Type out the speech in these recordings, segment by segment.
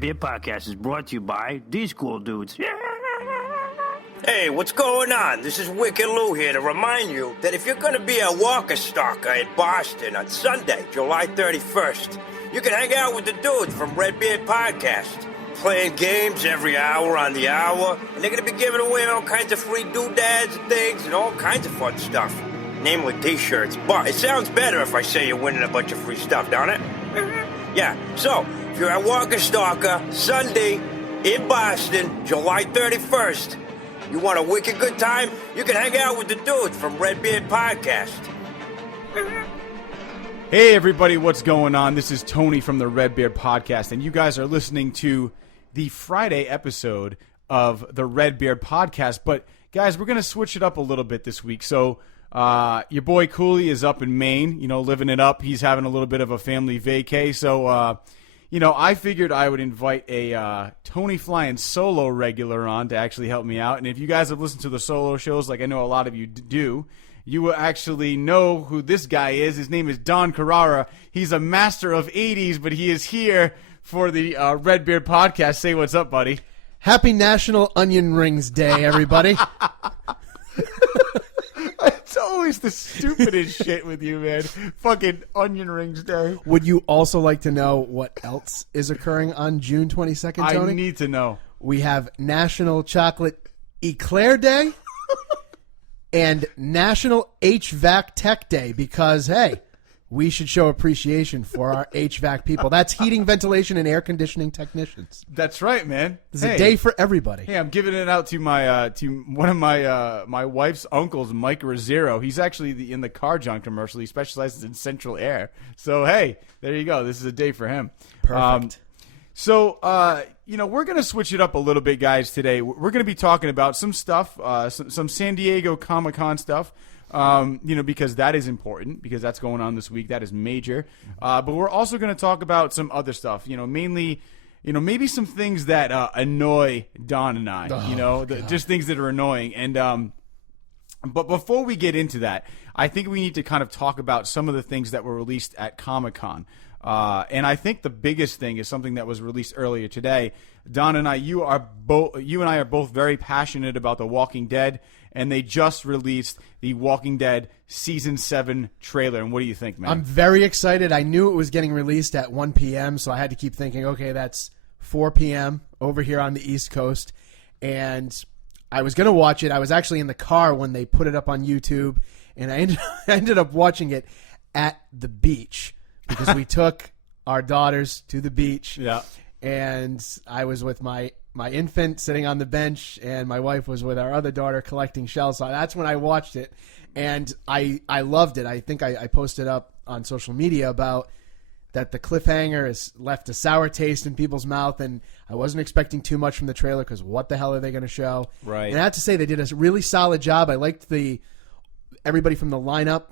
RedBeard Podcast is brought to you by these cool dudes. Hey, what's going on? This is Wicked Lou here to remind you that if you're going to be a walker stalker in Boston on Sunday, July 31st, you can hang out with the dudes from RedBeard Podcast, playing games every hour on the hour, and they're going to be giving away all kinds of free doodads and things and all kinds of fun stuff, namely t-shirts. But it sounds better if I say you're winning a bunch of free stuff, don't it? Yeah, so if you're a walker stalker, Sunday in Boston, July 31st, you want a wicked good time? You can hang out with the dudes from RedBeard Podcast. Hey everybody, what's going on? This is Tony from the RedBeard Podcast, and you guys are listening to the Friday episode of the RedBeard Podcast. But guys, we're going to switch it up a little bit this week. So your boy Cooley is up in Maine, living it up. He's having a little bit of a family vacay. So, I figured I would invite a Tony Flying solo regular on to actually help me out. And if you guys have listened to the solo shows, like I know a lot of you do, you will actually know who this guy is. His name is Don Carrara. He's a master of 80s, but he is here for the RedBeard Podcast. Say what's up, buddy. Happy National Onion Rings Day, everybody. It's always the stupidest shit with you, man. Fucking Onion Rings Day. Would you also like to know what else is occurring on June 22nd, Tony? I need to know. We have National Chocolate Eclair Day and National HVAC Tech Day because, hey, we should show appreciation for our HVAC people. That's heating, ventilation, and air conditioning technicians. That's right, man. This is a day for everybody. Hey, I'm giving it out to my to one of my wife's uncles, Mike Rosero. He's actually in the Car John commercial. He specializes in central air. So hey, there you go. This is a day for him. Perfect. We're going to switch it up a little bit, guys, today. We're going to be talking about some stuff, some San Diego Comic-Con stuff, because that is important, because that's going on this week. That is major. But we're also going to talk about some other stuff, mainly, maybe some things that annoy Don and I, just things that are annoying. And but before we get into that, I think we need to kind of talk about some of the things that were released at Comic-Con. And I think the biggest thing is something that was released earlier today. Don and I, you and I are both very passionate about The Walking Dead, and they just released the Walking Dead Season 7 trailer. And what do you think, man? I'm very excited. I knew it was getting released at 1 p.m., so I had to keep thinking, okay, that's 4 p.m. over here on the East Coast. And I was going to watch it. I was actually in the car when they put it up on YouTube, and I ended up watching it at the beach. Because we took our daughters to the beach, yeah, and I was with my infant sitting on the bench, and my wife was with our other daughter collecting shells. So that's when I watched it, and I loved it. I think I posted up on social media about that the cliffhanger has left a sour taste in people's mouth, and I wasn't expecting too much from the trailer because what the hell are they going to show? Right. And I have to say they did a really solid job. I liked everybody from the lineup.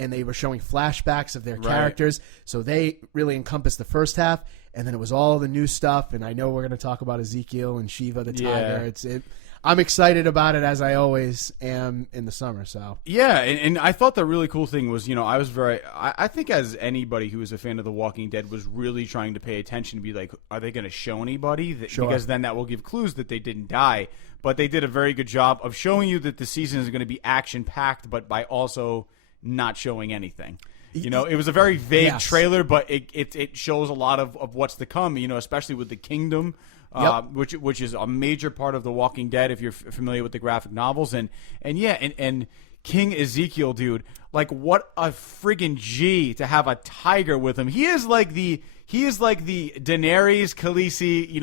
And they were showing flashbacks of their characters. So they really encompassed the first half. And then it was all the new stuff. And I know we're going to talk about Ezekiel and Shiva the tiger. I'm excited about it, as I always am in the summer. So yeah, and I thought the really cool thing was, I think as anybody who is a fan of The Walking Dead was really trying to pay attention to be like, are they going to show anybody? Sure. Because then that will give clues that they didn't die. But they did a very good job of showing you that the season is going to be action-packed, but by also not showing anything. It was a very vague trailer, but it shows a lot of what's to come, especially with the Kingdom, which is a major part of The Walking Dead if you're familiar with the graphic novels. And King Ezekiel, dude, like what a friggin' G to have a tiger with him. He is like the Daenerys Khaleesi,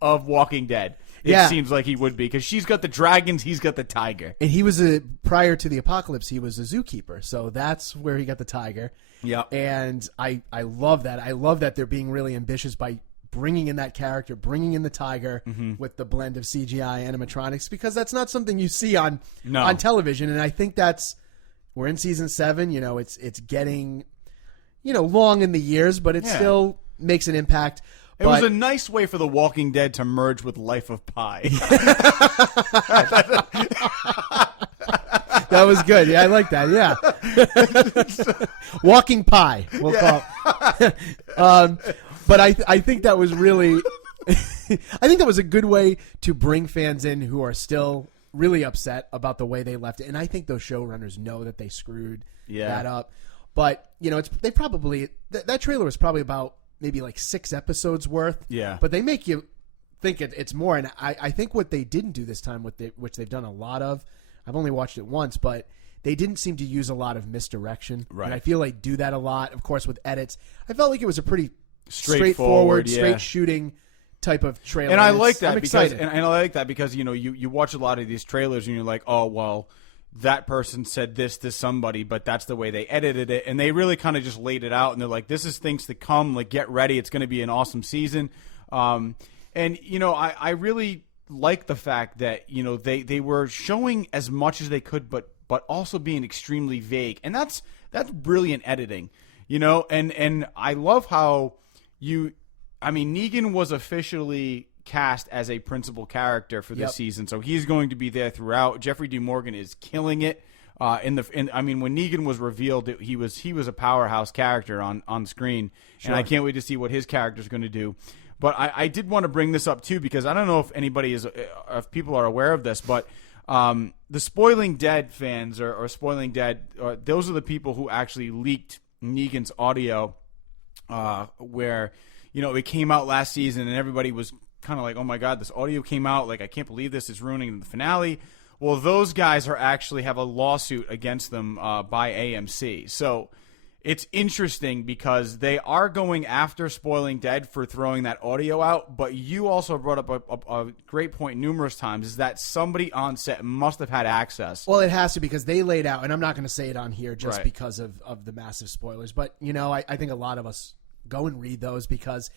of Walking Dead. It seems like he would be, because she's got the dragons, he's got the tiger. And he was prior to the apocalypse, he was a zookeeper, so that's where he got the tiger. Yeah. And I love that. I love that they're being really ambitious by bringing in that character, bringing in the tiger with the blend of CGI animatronics, because that's not something you see on television. And I think we're in season 7. It's getting long in the years, but it still makes an impact. It was a nice way for The Walking Dead to merge with Life of Pi. That was good. Yeah, I like that. Yeah. Walking Pie, we'll call it. But I think that was really I think that was a good way to bring fans in who are still really upset about the way they left it. And I think those showrunners know that they screwed that up. But, that trailer was probably about maybe like 6 episodes worth. Yeah. But they make you think it's more. And I think what they didn't do this time, which they've done a lot of, I've only watched it once, but they didn't seem to use a lot of misdirection. Right. And I feel they do that a lot, of course, with edits. I felt like it was a pretty straightforward, straight shooting type of trailer. And I like that because I like that because you watch a lot of these trailers and you're like, oh well, that person said this to somebody, but that's the way they edited it, and they really kind of just laid it out, and they're like, this is things to come. Like, get ready, it's going to be an awesome season. And I really like the fact that they were showing as much as they could, but also being extremely vague, and that's brilliant editing. And I love how Negan was officially cast as a principal character for this season, so he's going to be there throughout. Jeffrey D. Morgan is killing it. When Negan was revealed, he was a powerhouse character on screen, and I can't wait to see what his character is going to do. But I did want to bring this up too, because I don't know if people are aware of this, but the Spoiling Dead fans or Spoiling Dead, those are the people who actually leaked Negan's audio, where it came out last season and everybody was kind of like, oh my God, this audio came out. Like, I can't believe this is ruining the finale. Well, those guys actually have a lawsuit against them by AMC. So it's interesting because they are going after Spoiling Dead for throwing that audio out. But you also brought up a great point numerous times, is that somebody on set must have had access. Well, it has to, because they laid out, and I'm not going to say it on here just Right. because of the massive spoilers. But, I think a lot of us go and read those, because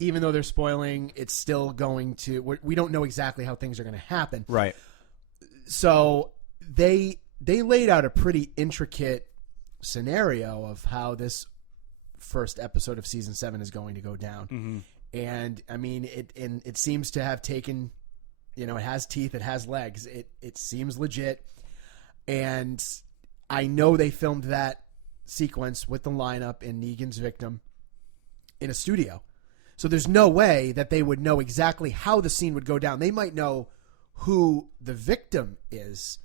even though they're spoiling, it's still going to, we don't know exactly how things are going to happen. Right. So they laid out a pretty intricate scenario of how this first episode of season 7 is going to go down. Mm-hmm. And it seems to have taken, it has teeth, it has legs. It seems legit. And I know they filmed that sequence with the lineup in Negan's victim in a studio. So there's no way that they would know exactly how the scene would go down. They might know who the victim is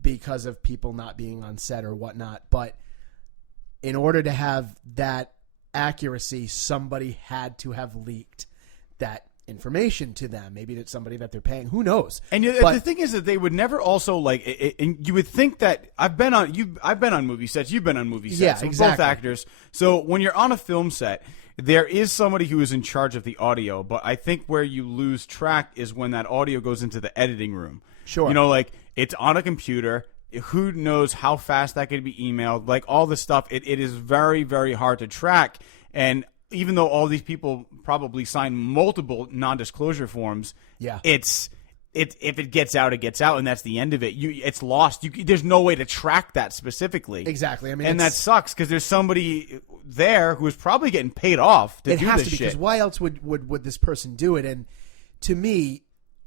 because of people not being on set or whatnot. But in order to have that accuracy, somebody had to have leaked that information to them. Maybe it's somebody that they're paying. Who knows? And the thing is that they would never also and you would think that I've been on movie sets. You've been on movie sets. Yeah, so exactly. Both actors. So when you're on a film set, there is somebody who is in charge of the audio, but I think where you lose track is when that audio goes into the editing room. Sure. It's on a computer. Who knows how fast that could be emailed? Like, all this stuff, it is very, very hard to track. And even though all these people probably sign multiple non-disclosure forms, if it gets out, it gets out, and that's the end of it. It's lost. There's no way to track that specifically. Exactly. And that sucks, because there's somebody there who is probably getting paid off to do this shit. It has to be, because why else would this person do it? And to me,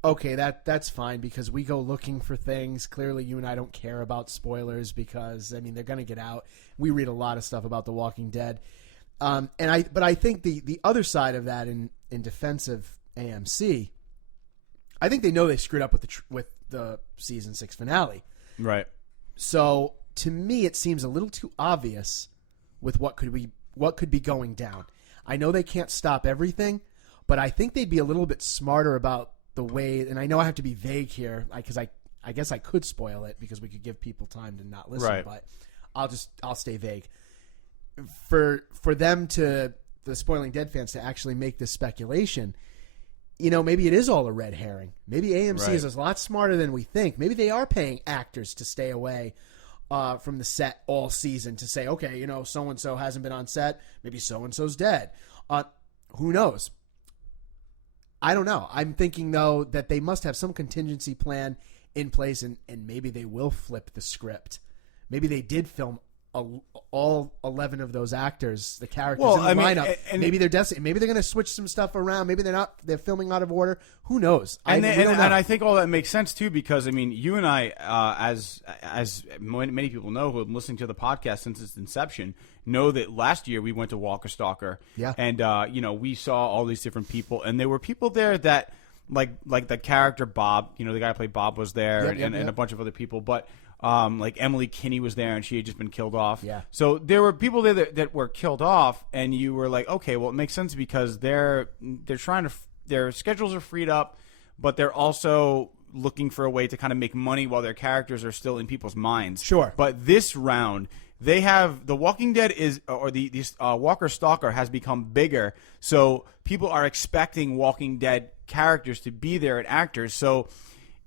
okay, that's fine, because we go looking for things. Clearly, you and I don't care about spoilers, because they're going to get out. We read a lot of stuff about The Walking Dead, but I think the other side of that, in defense of AMC, I think they know they screwed up with the season 6 finale. Right. So to me, it seems a little too obvious with what could be going down. I know they can't stop everything, but I think they'd be a little bit smarter about the way. And I know I have to be vague here, because I guess I could spoil it, because we could give people time to not listen. Right. But I'll stay vague. For them the Spoiling Dead fans, to actually make this speculation, maybe it is all a red herring. Maybe AMC is a lot smarter than we think. Maybe they are paying actors to stay away from the set all season, to say, okay, so-and-so hasn't been on set. Maybe so-and-so's dead. Who knows? I don't know. I'm thinking, though, that they must have some contingency plan in place, and maybe they will flip the script. Maybe they did film all 11 of those actors, the characters Well, in the I mean, lineup. and maybe they're destined. Maybe they're going to switch some stuff around. Maybe they're not. They're filming out of order. Who knows? And we don't know. I think all that makes sense too, because I mean, you and I, as many people know who have been listening to the podcast since its inception, know that last year we went to Walker Stalker. Yeah. And we saw all these different people, and there were people there that like the character Bob, the guy who played Bob was there, and a bunch of other people, but. Like Emily Kinney was there, and she had just been killed off. Yeah. So there were people there that were killed off, and you were like, okay, well, it makes sense because they're trying to their schedules are freed up, but they're also looking for a way to kind of make money while their characters are still in people's minds. Sure. But this round, they have The Walking Dead Walker Stalker has become bigger, so people are expecting Walking Dead characters to be there and actors. So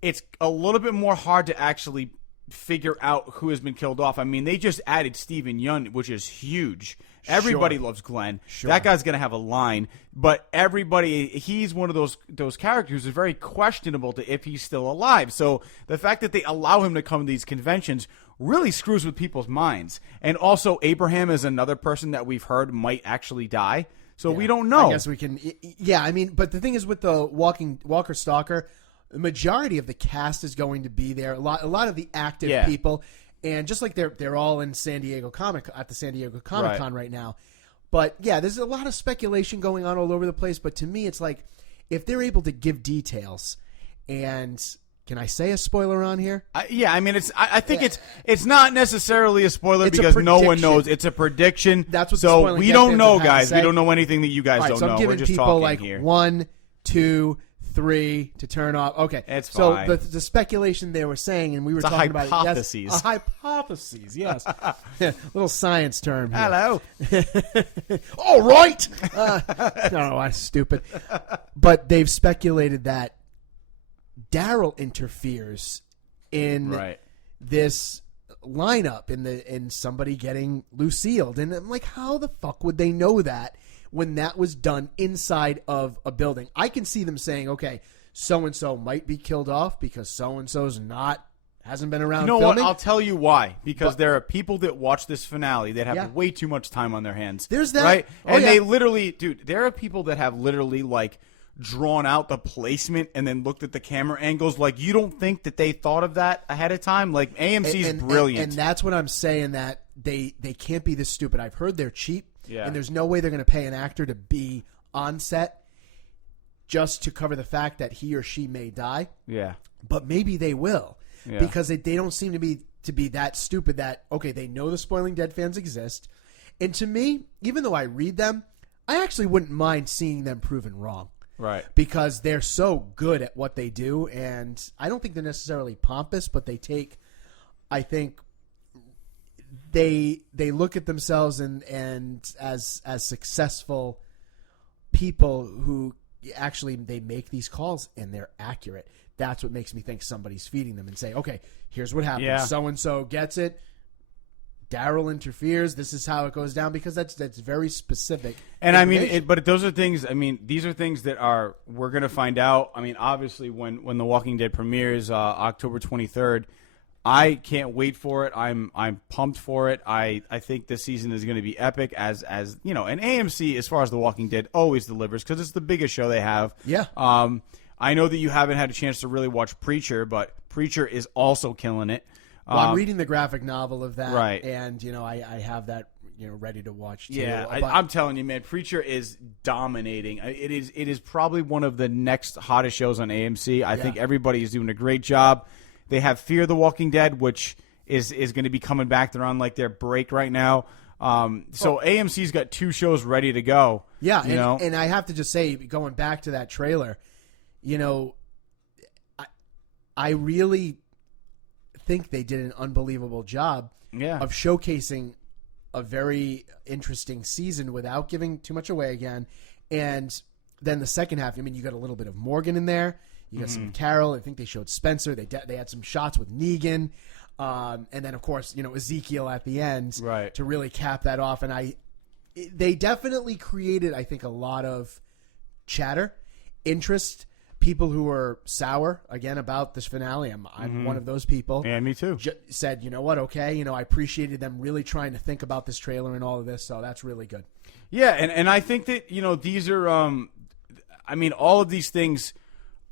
it's a little bit more hard to actually figure out who has been killed off. I mean, they just added Steven Yeun, which is huge. Everybody loves Glenn. Sure. That guy's going to have a line, but he's one of those characters who's very questionable to if he's still alive. So the fact that they allow him to come to these conventions really screws with people's minds. And also, Abraham is another person that we've heard might actually die. So we don't know. I guess we can. Yeah, I mean, but the thing is with the Walker Stalker, the majority of the cast is going to be there. A lot of the active people, and just like they're all in at the San Diego Comic Con right now. But yeah, there's a lot of speculation going on all over the place. But to me, it's like if they're able to give details, and can I say a spoiler on here? I mean, I think it's not necessarily a spoiler It's a because no one prediction. knows. It's a prediction. That's what the so Spoiling we Dead don't fans know, have had to guys. say. We don't know anything that you guys All right, don't so know. I'm giving We're just people talking like here. 1, 2, 3 to turn off. Okay, It's so fine. the speculation they were saying, and we were It's a talking about hypothesis. it. Yes, a hypothesis. Yes, little science term. Here. Hello. All right. No, I'm stupid. But they've speculated that Daryl interferes in this lineup in somebody getting Lucille'd, and I'm like, how the fuck would they know that when that was done inside of a building? I can see them saying, okay, so and so might be killed off because so and so's hasn't been around. You know filming. what? I'll tell you why. Because there are people that watch this finale that have Yeah. way too much time on their hands. There's that. Right? Oh, and yeah. they literally, dude, there are people that have literally like drawn out the placement and then looked at the camera angles. Like, you don't think that they thought of that ahead of time? Like, AMC's brilliant. And that's what I'm saying, that they can't be this stupid. I've heard they're cheap, Yeah. and there's no way they're going to pay an actor to be on set just to cover the fact that he or she may die. Yeah. But maybe they will, Yeah. because they don't seem to be that stupid that, okay, they know the Spoiling Dead fans exist. And to me, even though I read them, I actually wouldn't mind seeing them proven wrong. Right. Because they're so good at what they do, and I don't think they're necessarily pompous, but they take, I think, they look at themselves and as successful people who actually they make these calls and they're accurate. That's what makes me think somebody's feeding them and say, okay, here's what happens. Yeah. So and so gets it. Daryl interferes. This is how it goes down, because that's very specific. And I mean, but those are things. I mean, these are things that we're gonna find out. I mean, obviously, when The Walking Dead premieres October 23rd, I can't wait for it. I'm pumped for it. I think this season is going to be epic. As you know, and AMC, as far as The Walking Dead, always delivers because it's the biggest show they have. Yeah. I know that you haven't had a chance to really watch Preacher, but Preacher is also killing it. Well, I'm reading the graphic novel of that, right. And I have that ready to watch too. Yeah, But I'm telling you, man, Preacher is dominating. It is probably one of the next hottest shows on AMC. I think everybody is doing a great job. They have Fear the Walking Dead, which is going to be coming back. They're on like their break right now. So AMC's got 2 shows ready to go. Yeah, you and I have to just say, going back to that trailer, I really think they did an unbelievable job of showcasing a very interesting season without giving too much away again. And then the second half, I mean, you got a little bit of Morgan in there. You got some Carol. I think they showed Spencer. They had some shots with Negan. And then, of course, Ezekiel at the end to really cap that off. And they definitely created, I think, a lot of chatter, interest, people who were sour again about this finale. I'm one of those people. Yeah, me too. Said, you know what? Okay, I appreciated them really trying to think about this trailer and all of this. So that's really good. Yeah, and I think that these are. I mean, all of these things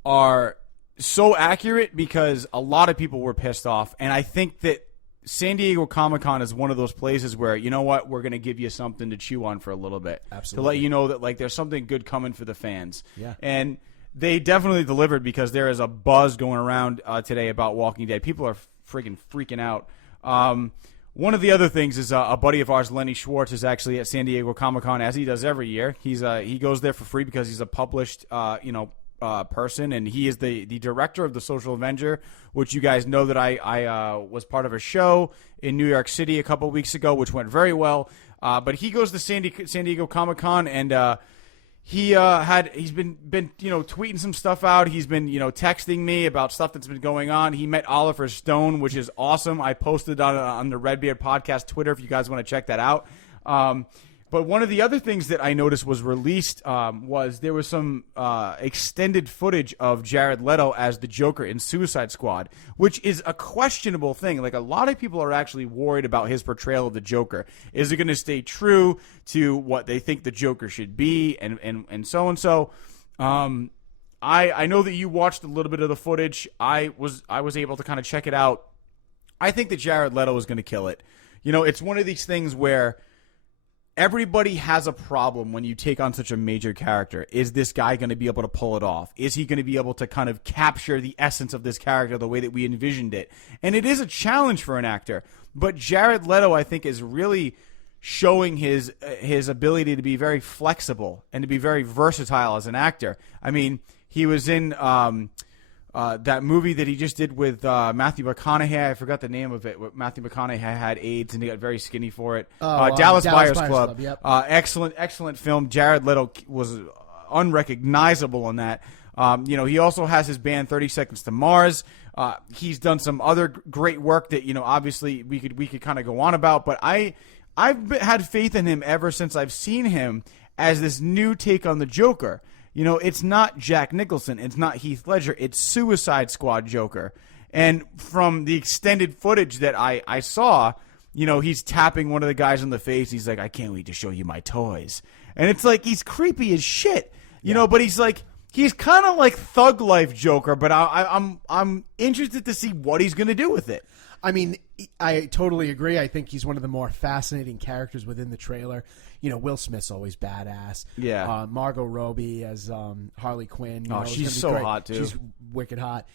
are so accurate because a lot of people were pissed off, and I think that San Diego Comic-Con is one of those places where, you know what, we're going to give you something to chew on for a little bit. Absolutely. To let you know that, like, there's something good coming for the fans. Yeah. And they definitely delivered because there is a buzz going around today about Walking Dead. People are freaking out. One of the other things is a buddy of ours, Lenny Schwartz, is actually at San Diego Comic-Con, as he does every year. He goes there for free because he's a published, person, and he is the director of the Social Avenger, which you guys know that I was part of a show in New York City a couple of weeks ago, which went very well. But he goes to San Diego Comic-Con, and he's been tweeting some stuff out. He's been texting me about stuff that's been going on. He met Oliver Stone, which is awesome. I posted on the RedBeard podcast Twitter if you guys want to check that out. But one of the other things that I noticed was released was there was some extended footage of Jared Leto as the Joker in Suicide Squad, which is a questionable thing. Like, a lot of people are actually worried about his portrayal of the Joker. Is it going to stay true to what they think the Joker should be, and so and so? I know that you watched a little bit of the footage. I was able to kind of check it out. I think that Jared Leto is going to kill it. It's one of these things where everybody has a problem when you take on such a major character. Is this guy going to be able to pull it off? Is he going to be able to kind of capture the essence of this character the way that we envisioned it? And it is a challenge for an actor. But Jared Leto, I think, is really showing his ability to be very flexible and to be very versatile as an actor. I mean, he was in that movie that he just did with Matthew McConaughey. I forgot the name of it. Matthew McConaughey had AIDS and he got very skinny for it. Dallas Buyers Club. Yep. Excellent film. Jared Leto was unrecognizable in that. He also has his band 30 Seconds to Mars. He's done some other great work that obviously we could kind of go on about. But I've had faith in him ever since I've seen him as this new take on the Joker. It's not Jack Nicholson. It's not Heath Ledger. It's Suicide Squad Joker. And from the extended footage that I saw, he's tapping one of the guys in the face. He's like, I can't wait to show you my toys. And it's like, he's creepy as shit, but he's like, he's kind of like Thug Life Joker, but I'm interested to see what he's going to do with it. I mean, I totally agree. I think he's one of the more fascinating characters within the trailer. Will Smith's always badass. Yeah. Margot Robbie as Harley Quinn. She's so great. Hot, too. She's wicked hot.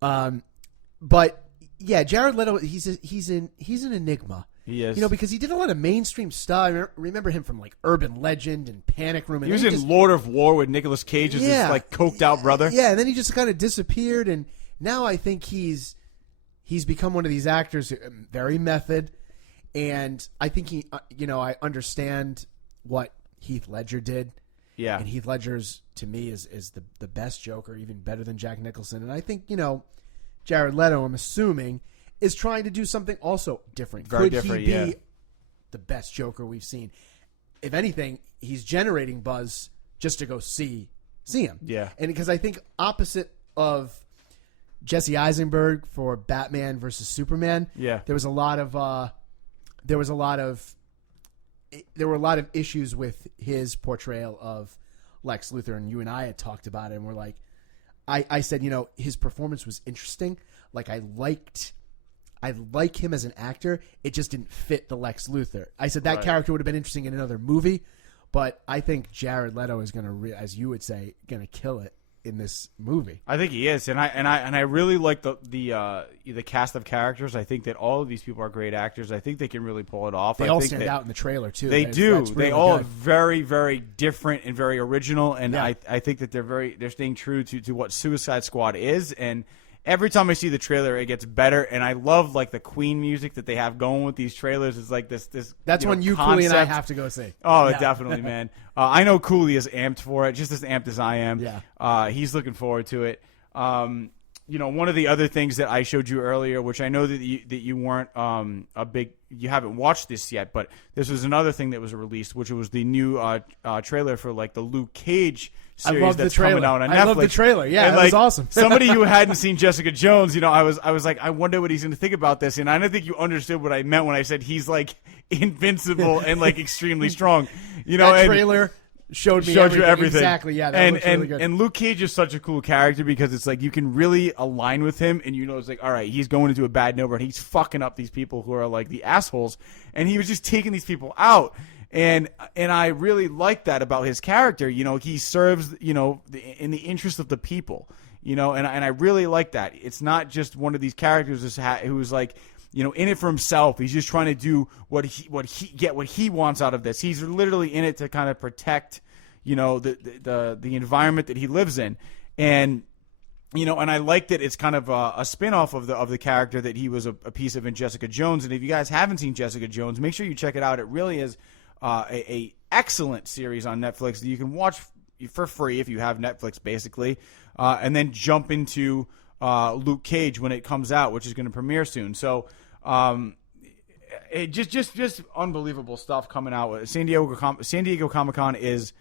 But, yeah, Jared Leto, he's an enigma. He is. Because he did a lot of mainstream stuff. I remember him from, like, Urban Legend and Panic Room. And he was in Lord of War with Nicolas Cage as his, like, coked-out brother. Yeah, and then he just kind of disappeared. And now I think he's become one of these actors, very method. And I think I understand what Heath Ledger did. Yeah. And Heath Ledger's, to me, is the best Joker, even better than Jack Nicholson. And I think, Jared Leto, I'm assuming, is trying to do something also different. Very Could different, he be yeah. the best Joker we've seen? If anything, he's generating buzz just to go see him. Yeah. And because I think opposite of Jesse Eisenberg for Batman versus Superman, yeah, there were a lot of issues with his portrayal of Lex Luthor, and you and I had talked about it, and we're like, I said, his performance was interesting. Like, I like him as an actor. It just didn't fit the Lex Luthor. I said that character would have been interesting in another movie, but I think Jared Leto is going to, as you would say, going to kill it in this movie. I think he is, and I really like the cast of characters. I think that all of these people are great actors. I think they can really pull it off. They all stand out in the trailer too. They do. Really they all are good. very, very different and very original. And Yeah. I think that they're staying true to what Suicide Squad is. And every time I see the trailer, it gets better. And I love like the Queen music that they have going with these trailers. It's like this. That's when you, concept. Cooley, and I have to go see. Oh, Yeah. definitely, man. I know Cooley is amped for it, just as amped as I am. Yeah. He's looking forward to it. one of the other things that I showed you earlier, which I know that you weren't you haven't watched this yet, but this was another thing that was released, which was the new trailer for like the Luke Cage series that's coming out on Netflix. I love the trailer. Yeah, and, it was awesome. Somebody who hadn't seen Jessica Jones, I was like, I wonder what he's going to think about this, and I don't think you understood what I meant when I said he's like invincible and like extremely strong. That trailer showed you everything. Exactly, yeah. That looks really good. And Luke Cage is such a cool character because it's like you can really align with him, and it's like, all right, he's going into a bad neighborhood, he's fucking up these people who are like the assholes, and he was just taking these people out. And I really like that about his character. He serves, in the interest of the people, and I really like that. It's not just one of these characters who's like, in it for himself. He's just trying to do what he wants out of this. He's literally in it to kind of protect, the environment that he lives in. And, and I like that it's kind of a spin-off of the character that he was a piece of in Jessica Jones. And if you guys haven't seen Jessica Jones, make sure you check it out. It really is a excellent series on Netflix that you can watch for free if you have Netflix, basically, and then jump into Luke Cage when it comes out, which is going to premiere soon. So it just unbelievable stuff coming out. San Diego Comic-Con is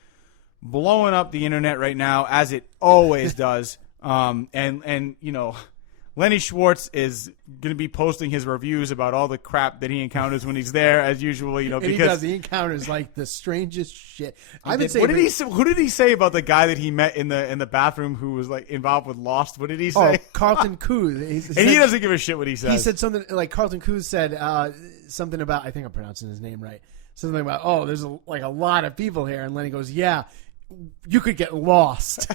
blowing up the internet right now, as it always does. And Lenny Schwartz is going to be posting his reviews about all the crap that he encounters when he's there, as usual. Because he encounters like the strangest shit. What did he say about the guy that he met in the bathroom who was like involved with Lost? What did he say? Oh, Carlton Cuse. He doesn't give a shit what he says. He said something like Carlton Cuse said something about, I think I'm pronouncing his name right. Something about, there's a lot of people here, and Lenny goes, yeah, you could get lost.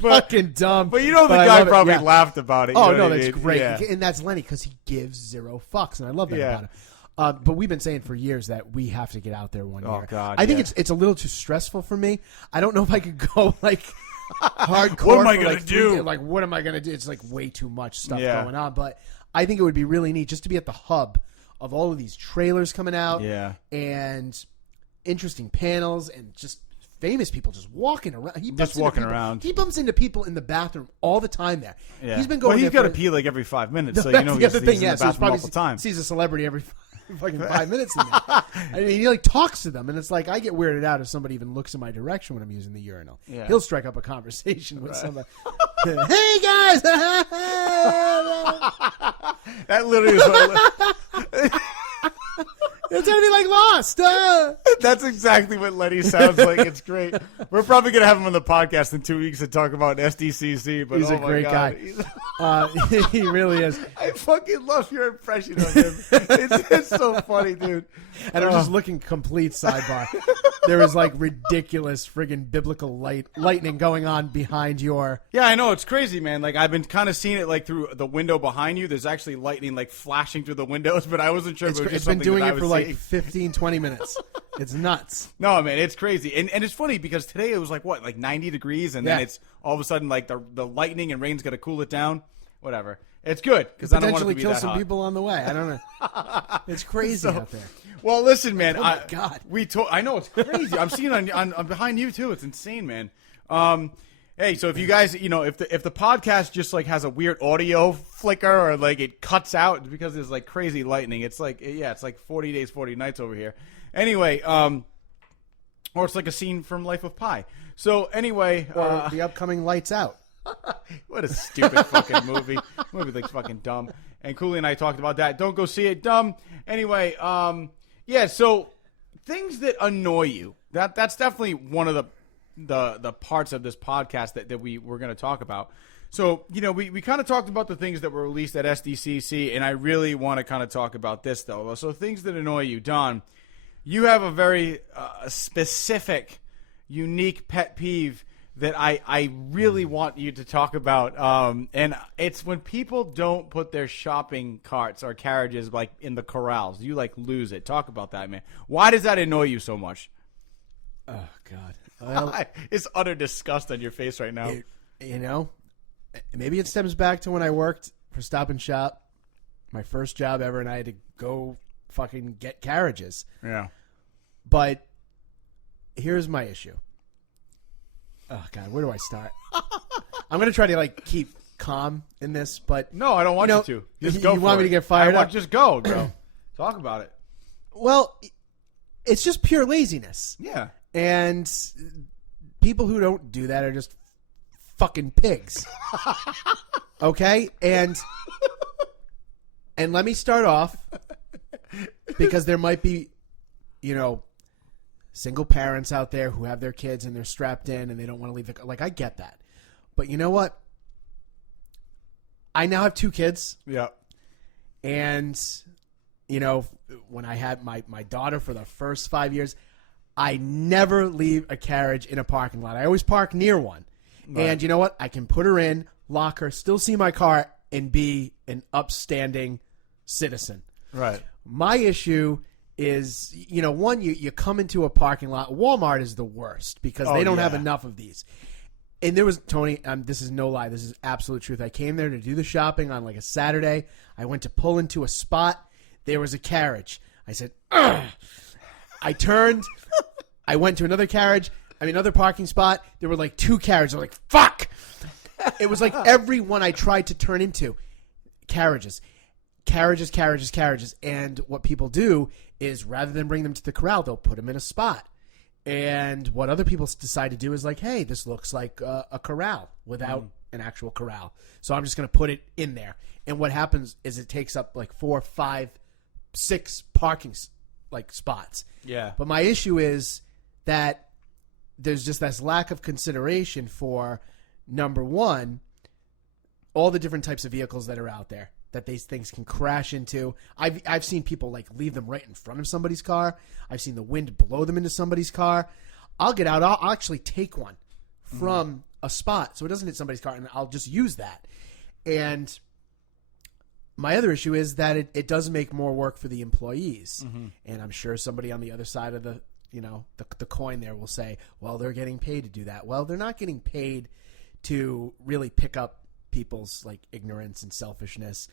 Fucking dumb. But the guy probably laughed about it. That's great. Yeah. And that's Lenny because he gives zero fucks, and I love that about him. But we've been saying for years that we have to get out there one year. Oh, God, I think it's a little too stressful for me. I don't know if I could go like hardcore. What am I going to do? What am I going to do? It's like way too much stuff going on. But I think it would be really neat just to be at the hub of all of these trailers coming out. Yeah. And interesting panels and just famous people just walking around. He bumps into people in the bathroom all the time there. Yeah. He's been going. Well, he's got to pee like every 5 minutes, so he's in the bathroom all the time. Sees a celebrity every fucking 5 minutes in there. I mean, he like talks to them, and it's like I get weirded out if somebody even looks in my direction when I'm using the urinal. Yeah. He'll strike up a conversation with somebody. Hey guys! That literally is what. It's gonna be like Lost. That's exactly what Lenny sounds like. It's great. We're probably gonna have him on the podcast in 2 weeks to talk about SDCC. But he's a great guy. He really is. I fucking love your impression of him. It's so funny, dude. And I'm just looking complete sidebar. There is like ridiculous friggin' biblical lightning going on behind your. Yeah, I know, it's crazy, man. Like I've been kind of seeing it like through the window behind you. There's actually lightning like flashing through the windows, but I wasn't sure if it was just something that I was for like 15, 20 minutes. It's nuts. No, man, it's crazy. And it's funny because today it was like 90 degrees, and then it's all of a sudden like the lightning and rain's going to cool it down. Whatever. It's good because I don't want it to be that hot. Potentially kill some people on the way. I don't know. It's crazy out there. Well, listen, man. Oh my God. I know it's crazy. I'm seeing on behind you too. It's insane, man. Hey, so if you guys, if the podcast just like has a weird audio flicker or like it cuts out, it's because there's like crazy lightning. It's like it's like 40 days, 40 nights over here. Anyway, or it's like a scene from Life of Pi. So anyway, or the upcoming Lights Out. What a stupid fucking movie. The movie looks fucking dumb. And Cooley and I talked about that. Don't go see it. Dumb. Anyway, so things that annoy you. That's definitely one of the parts of this podcast that we're going to talk about. So, we kind of talked about the things that were released at SDCC, and I really want to kind of talk about this, though. So things that annoy you. Don, you have a very specific, unique pet peeve that I really want you to talk about, and it's when people don't put their shopping carts or carriages like in the corrals. You like lose it. Talk about that, man. Why does that annoy you so much? Oh God, well, it's utter disgust on your face right now. Maybe it stems back to when I worked for Stop and Shop, my first job ever, and I had to go fucking get carriages. Yeah, but here's my issue. Oh God, where do I start? I'm gonna try to like keep calm in this, but No, I don't want you to. Just go. You want for me to it. get fired up? Just go, bro. Talk about it. Well, it's just pure laziness. Yeah. And people who don't do that are just fucking pigs. Okay? And let me start off because there might be, single parents out there who have their kids and they're strapped in and they don't want to leave the like I get that. But you know what? I now have 2 kids. Yeah. And when I had my daughter for the first 5 years, I never leave a carriage in a parking lot. I always park near one. Right. And you know what? I can put her in, lock her, still see my car, and be an upstanding citizen. Right. My issue is, one, you come into a parking lot. Walmart is the worst because they don't have enough of these. And there was, Tony, this is no lie. This is absolute truth. I came there to do the shopping on like a Saturday. I went to pull into a spot. There was a carriage. I said, ugh. I turned. I went to another parking spot. There were like 2 carriages. I was like, fuck. It was like every one I tried to turn into. Carriages. And what people do is rather than bring them to the corral, they'll put them in a spot. And what other people decide to do is like, hey, this looks like a corral without an actual corral. So I'm just going to put it in there. And what happens is it takes up like 4, 5, 6 parking spots. Yeah. But my issue is that there's just this lack of consideration for, number one, all the different types of vehicles that are out there that these things can crash into. I've seen people like leave them right in front of somebody's car. I've seen the wind blow them into somebody's car. I'll get out. I'll actually take one from a spot so it doesn't hit somebody's car, and I'll just use that. And my other issue is that it does make more work for the employees. Mm-hmm. And I'm sure somebody on the other side of the coin there will say, well, they're getting paid to do that. Well, they're not getting paid to really pick up people's like ignorance and selfishness.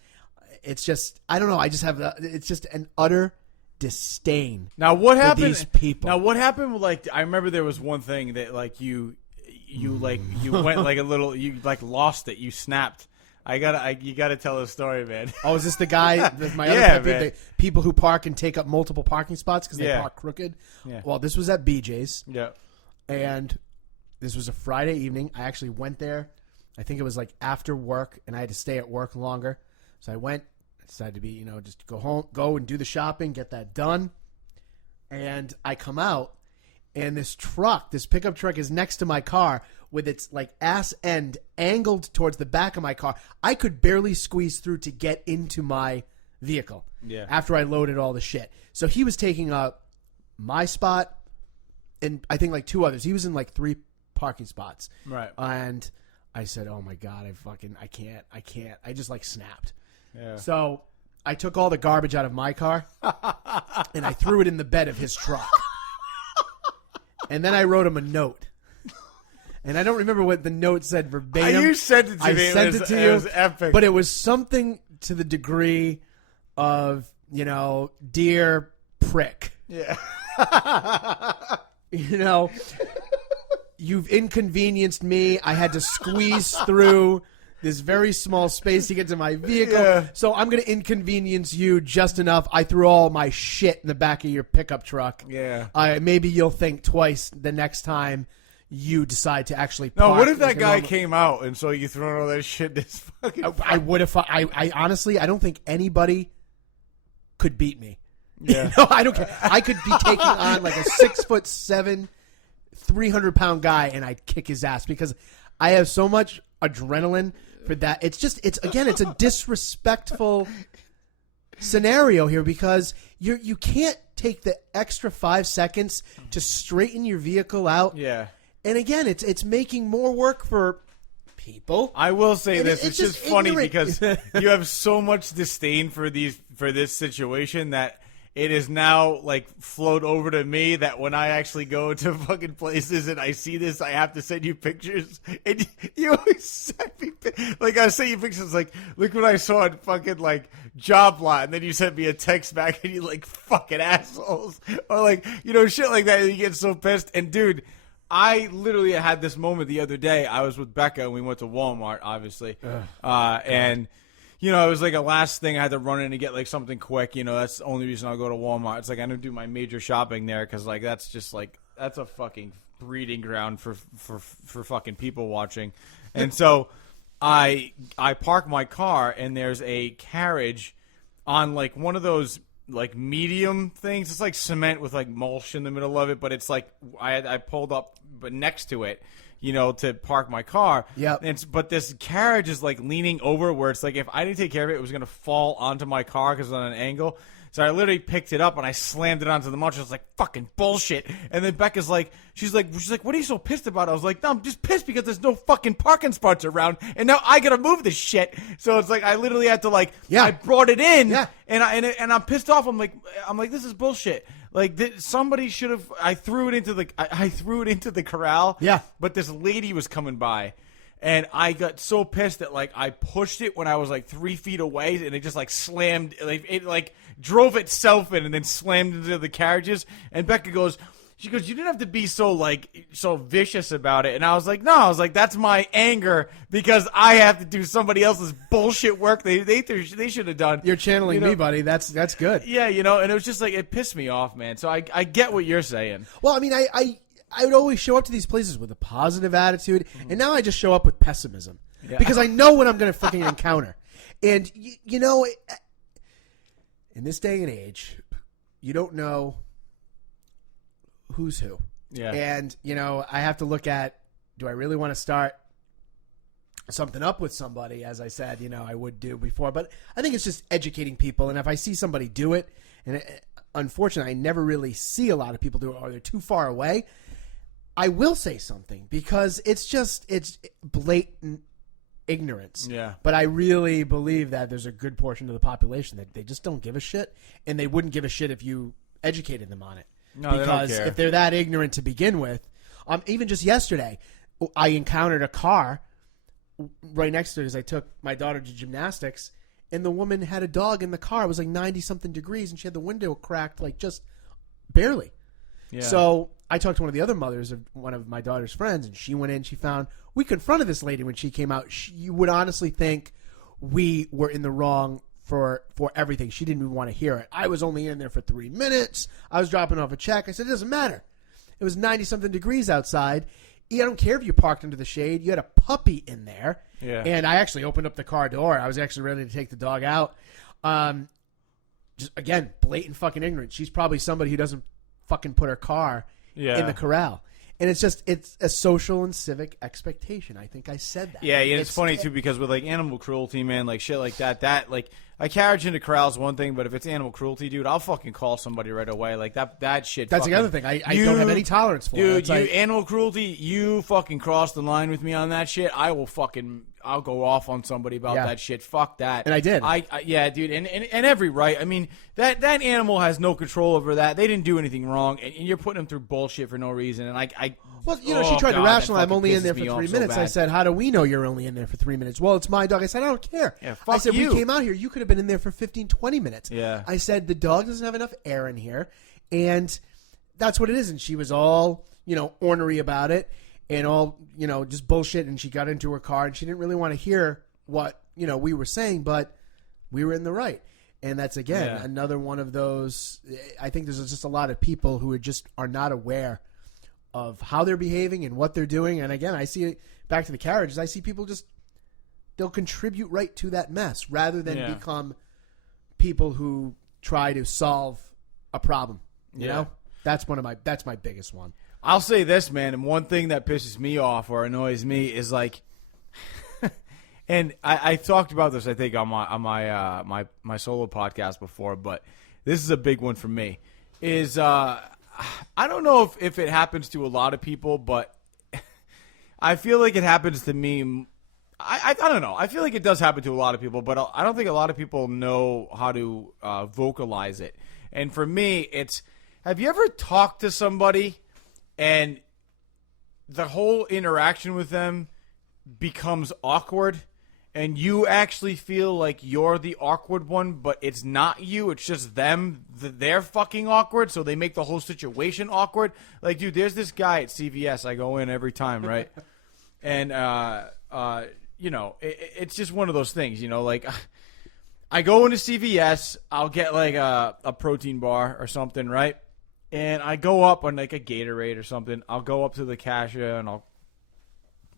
It's just, I don't know. I just have it's just an utter disdain. Now what happened? For these people. Now what happened? Like I remember there was one thing that like you went like a little, you like lost it. You snapped. You gotta tell the story, man. Oh, is this the guy? My other Yeah, pet peeve, man. the people who park and take up multiple parking spots because they park crooked. Yeah. Well, this was at BJ's. Yeah. And this was a Friday evening. I actually went there. I think it was like after work, and I had to stay at work longer. So I went. I decided to be, just go and do the shopping, get that done. And I come out, and this pickup truck is next to my car with its like ass end angled towards the back of my car. I could barely squeeze through to get into my vehicle. Yeah. After I loaded all the shit. So he was taking up my spot and I think like 2 others. He was in like 3 parking spots. Right. And I said, oh my God, I can't. I just like snapped. Yeah. So I took all the garbage out of my car and I threw it in the bed of his truck. And then I wrote him a note. And I don't remember what the note said verbatim. You sent it to me. I sent it to you. It was epic. But it was something to the degree of, dear prick. Yeah. You've inconvenienced me. I had to squeeze through this very small space to get to my vehicle. Yeah. So I'm going to inconvenience you just enough. I threw all my shit in the back of your pickup truck. Yeah. Maybe you'll think twice the next time you decide to actually No, park what if that like a guy normal- came out and saw you throwing all that shit in his fucking... I would have. I honestly, I don't think anybody could beat me. Yeah. I don't care. I could be taking on like a 6'7", 300-pound guy, and I'd kick his ass because I have so much adrenaline for that. It's a disrespectful scenario here because you can't take the extra 5 seconds to straighten your vehicle out. Yeah. And again, it's making more work for people. I will say And this. it's It's just just funny ignorant. because you have so much disdain for this situation that it is now like flowed over to me that when I actually go to fucking places and I see this, I have to send you pictures. And you always send me like I send you pictures like, look what I saw in fucking like Job Lot, and then you sent me a text back and you like fucking assholes or like shit like that. And you get so pissed. And dude, I literally had this moment the other day. I was with Becca and we went to Walmart, obviously, and. You know, it was like a last thing I had to run in and get like something quick. You know, that's the only reason I'll go to Walmart. It's like I don't do my major shopping there because like that's just like that's a fucking breeding ground for fucking people watching. And so I park my car and there's a carriage on like one of those like medium things. It's like cement with like mulch in the middle of it, but it's like I pulled up but next to it. You know, to park my car. Yep. But this carriage is like leaning over where it's like if I didn't take care of it, it was going to fall onto my car because it's on an angle. So I literally picked it up and I slammed it onto the mulch. I was like, fucking bullshit. And then Becca's like, she's like, what are you so pissed about? I was like, no, I'm just pissed because there's no fucking parking spots around and now I got to move this shit. So it's like I literally had to like, I brought it in and I'm pissed off. I'm like, this is bullshit. Like somebody should have. I threw it into the corral. Yeah. But this lady was coming by, and I got so pissed that like I pushed it when I was like 3 feet away, and it just like slammed. Like, it like drove itself in and then slammed into the carriages. And Becca goes. She goes, you didn't have to be so vicious about it. And I was like, no. I was like, that's my anger because I have to do somebody else's bullshit work they should have done. You're channeling me, buddy. That's good. Yeah, you know, and it was just like, it pissed me off, man. So I get what you're saying. Well, I mean, I would always show up to these places with a positive attitude, and now I just show up with pessimism because I know what I'm going to fucking encounter. And, you know, in this day and age, you don't know who's who. Yeah. And, you know, I have to look at, do I really want to start something up with somebody, as I said, you know, I would do before. But I think it's just educating people. And if I see somebody do it, and unfortunately I never really see a lot of people do it or they're too far away, I will say something because it's blatant ignorance. Yeah. But I really believe that there's a good portion of the population that they just don't give a shit. And they wouldn't give a shit if you educated them on it. No, because they don't care. if they're that ignorant to begin with, even just yesterday, I encountered a car right next to it as I took my daughter to gymnastics, and the woman had a dog in the car. It was like 90-something degrees, and she had the window cracked like just barely. Yeah. So I talked to one of the other mothers of one of my daughter's friends, and she went in. She found we confronted this lady when she came out. You would honestly think we were in the wrong for everything. She didn't even want to hear it. I was only in there for 3 minutes. I was dropping off a check. I said, it doesn't matter. It was 90-something degrees outside. I don't care if you parked under the shade. You had a puppy in there. Yeah. And I actually opened up the car door. I was actually ready to take the dog out. Just, again, blatant fucking ignorance. She's probably somebody who doesn't fucking put her car in the corral. And it's a social and civic expectation. I think I said that. Yeah, it's funny, too, because with, like, animal cruelty, man, like, shit like that, like, a carriage in a corral is one thing, but if it's animal cruelty, dude, I'll fucking call somebody right away. Like, that shit. That's the other thing. I don't have any tolerance for it. Dude, animal cruelty, you fucking cross the line with me on that shit, I'll go off on somebody about that shit. Fuck that. And I did. Yeah, dude, and every right. I mean, that animal has no control over that. They didn't do anything wrong, and you're putting them through bullshit for no reason. And well, you know, she tried to rationalize. I'm only in there for 3 minutes. I said, how do we know you're only in there for 3 minutes? Well, it's my dog. I said, I don't care. Yeah, fuck I said, you. We came out here. You could have been in there for 15, 20 minutes. Yeah. I said, the dog doesn't have enough air in here, and that's what it is. And she was all, you know, ornery about it and all, you know, just bullshit. And she got into her car, and she didn't really want to hear what, you know, we were saying, but we were in the right. And that's, again, another one of those. I think there's just a lot of people who are not aware of how they're behaving and what they're doing. And again, I see it back to the carriages. I see people they'll contribute right to that mess rather than become people who try to solve a problem. You know, that's my biggest one. I'll say this, man. And one thing that pisses me off or annoys me is like, and I talked about this, I think, on my solo podcast before, but this is a big one for me. Is I don't know if it happens to a lot of people, but I feel like it happens to me. I don't know. I feel like it does happen to a lot of people, but I don't think a lot of people know how to vocalize it. And for me, it's, have you ever talked to somebody and the whole interaction with them becomes awkward? and you actually feel like you're the awkward one, but it's not you. It's just them. They're fucking awkward, so they make the whole situation awkward. Like, dude, there's this guy at CVS. I go in every time, right? And, you know, it's just one of those things, you know, like I go into CVS, I'll get like a protein bar or something, right? And I go up on like a Gatorade or something. I'll go up to the cashier and I'll,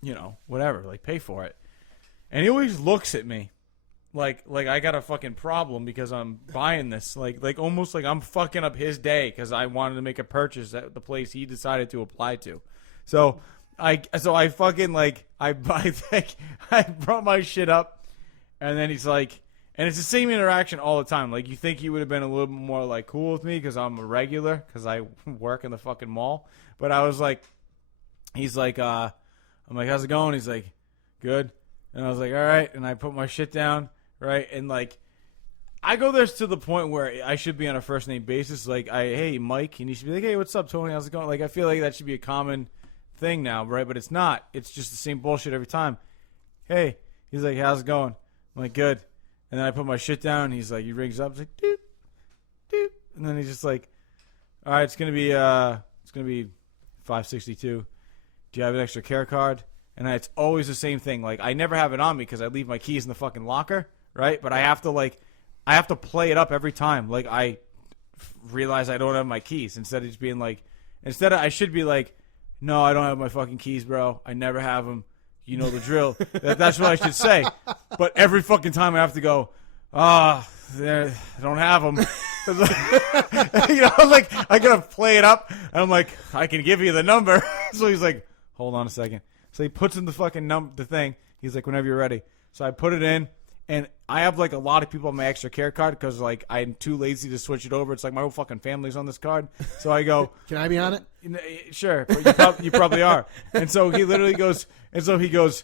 you know, whatever, like pay for it. And he always looks at me like I got a fucking problem because I'm buying this. Like almost like I'm fucking up his day because I wanted to make a purchase at the place he decided to apply to. So I fucking like I brought my shit up, and then he's like, and it's the same interaction all the time. Like, you think he would have been a little bit more like cool with me because I'm a regular because I work in the fucking mall. But I was like, he's like, I'm like, how's it going? He's like, good. And I was like, all right. And I put my shit down, right? And, like, I go there to the point where I should be on a first-name basis. Like, hey, Mike. And he should be like, hey, what's up, Tony? How's it going? Like, I feel like that should be a common thing now, right? But it's not. It's just the same bullshit every time. Hey. He's like, how's it going? I'm like, good. And then I put my shit down. And he's like, he rings up. He's like, doot, doot. And then he's just like, all right, it's going to be $5.62. Do you have an extra care card? And it's always the same thing. Like, I never have it on me because I leave my keys in the fucking locker, right? But I have to play it up every time. Like, I realize I don't have my keys instead of just being like, I should be like, no, I don't have my fucking keys, bro. I never have them. You know the drill. That's what I should say. But every fucking time I have to go, I don't have them. You know, like, I gotta play it up. And I'm like, I can give you the number. So he's like, hold on a second. So he puts in the fucking the thing. He's like, whenever you're ready. So I put it in, and I have like a lot of people on my extra care card because like I'm too lazy to switch it over. It's like my whole fucking family's on this card. So I go, can I be on it? Sure, but you probably are. And so he literally goes, he goes,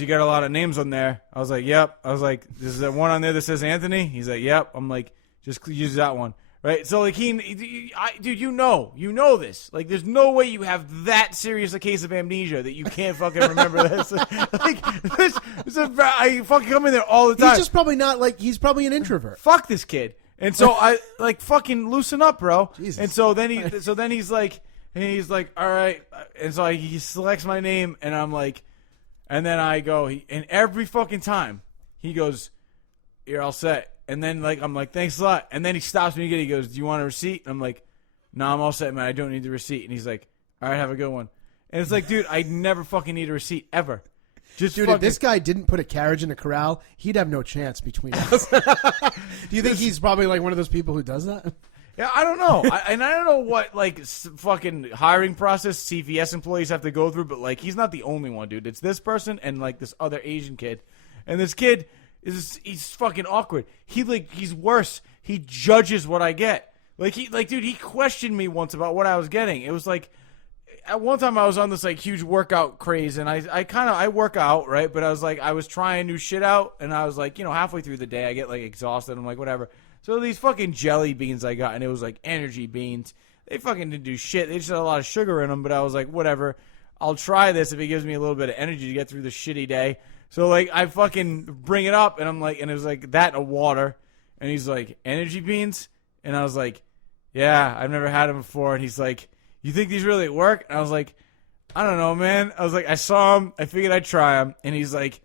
you got a lot of names on there. I was like, yep. I was like, is there one on there that says Anthony? He's like, yep. I'm like, just use that one. Right, so like dude, you know this. Like, there's no way you have that serious a case of amnesia that you can't fucking remember this. I fucking come in there all the time. He's just probably not like he's probably an introvert. Fuck this kid. And so I like fucking loosen up, bro. Jesus. And so then he's like, all right. And so he selects my name, and I'm like, and then I go, and every fucking time he goes, you're all set. And then, like, I'm like, thanks a lot. And then he stops me again. He goes, do you want a receipt? And I'm like, no, I'm all set, man. I don't need the receipt. And he's like, all right, have a good one. And it's like, dude, I never fucking need a receipt ever. Just dude, if this guy didn't put a carriage in a corral, he'd have no chance between us. Do you think he's probably like one of those people who does that? Yeah, I don't know. I don't know what, like, fucking hiring process CVS employees have to go through, but, like, he's not the only one, dude. It's this person and, like, this other Asian kid. And this kid... he's fucking awkward. He's worse. He judges what I get. Dude, he questioned me once about what I was getting. It was like, at one time I was on this like huge workout craze, and I work out, right? But I was trying new shit out, and I was like, you know, halfway through the day I get like exhausted. I'm like, whatever. So these fucking jelly beans I got, and it was like energy beans. They fucking didn't do shit. They just had a lot of sugar in them, but I was like, whatever. I'll try this if it gives me a little bit of energy to get through the shitty day. So, like, I fucking bring it up, and I'm like, and it was like that and water. And he's like, energy beans? And I was like, yeah, I've never had them before. And he's like, you think these really work? And I was like, I don't know, man. I was like, I saw them. I figured I'd try them. And he's like,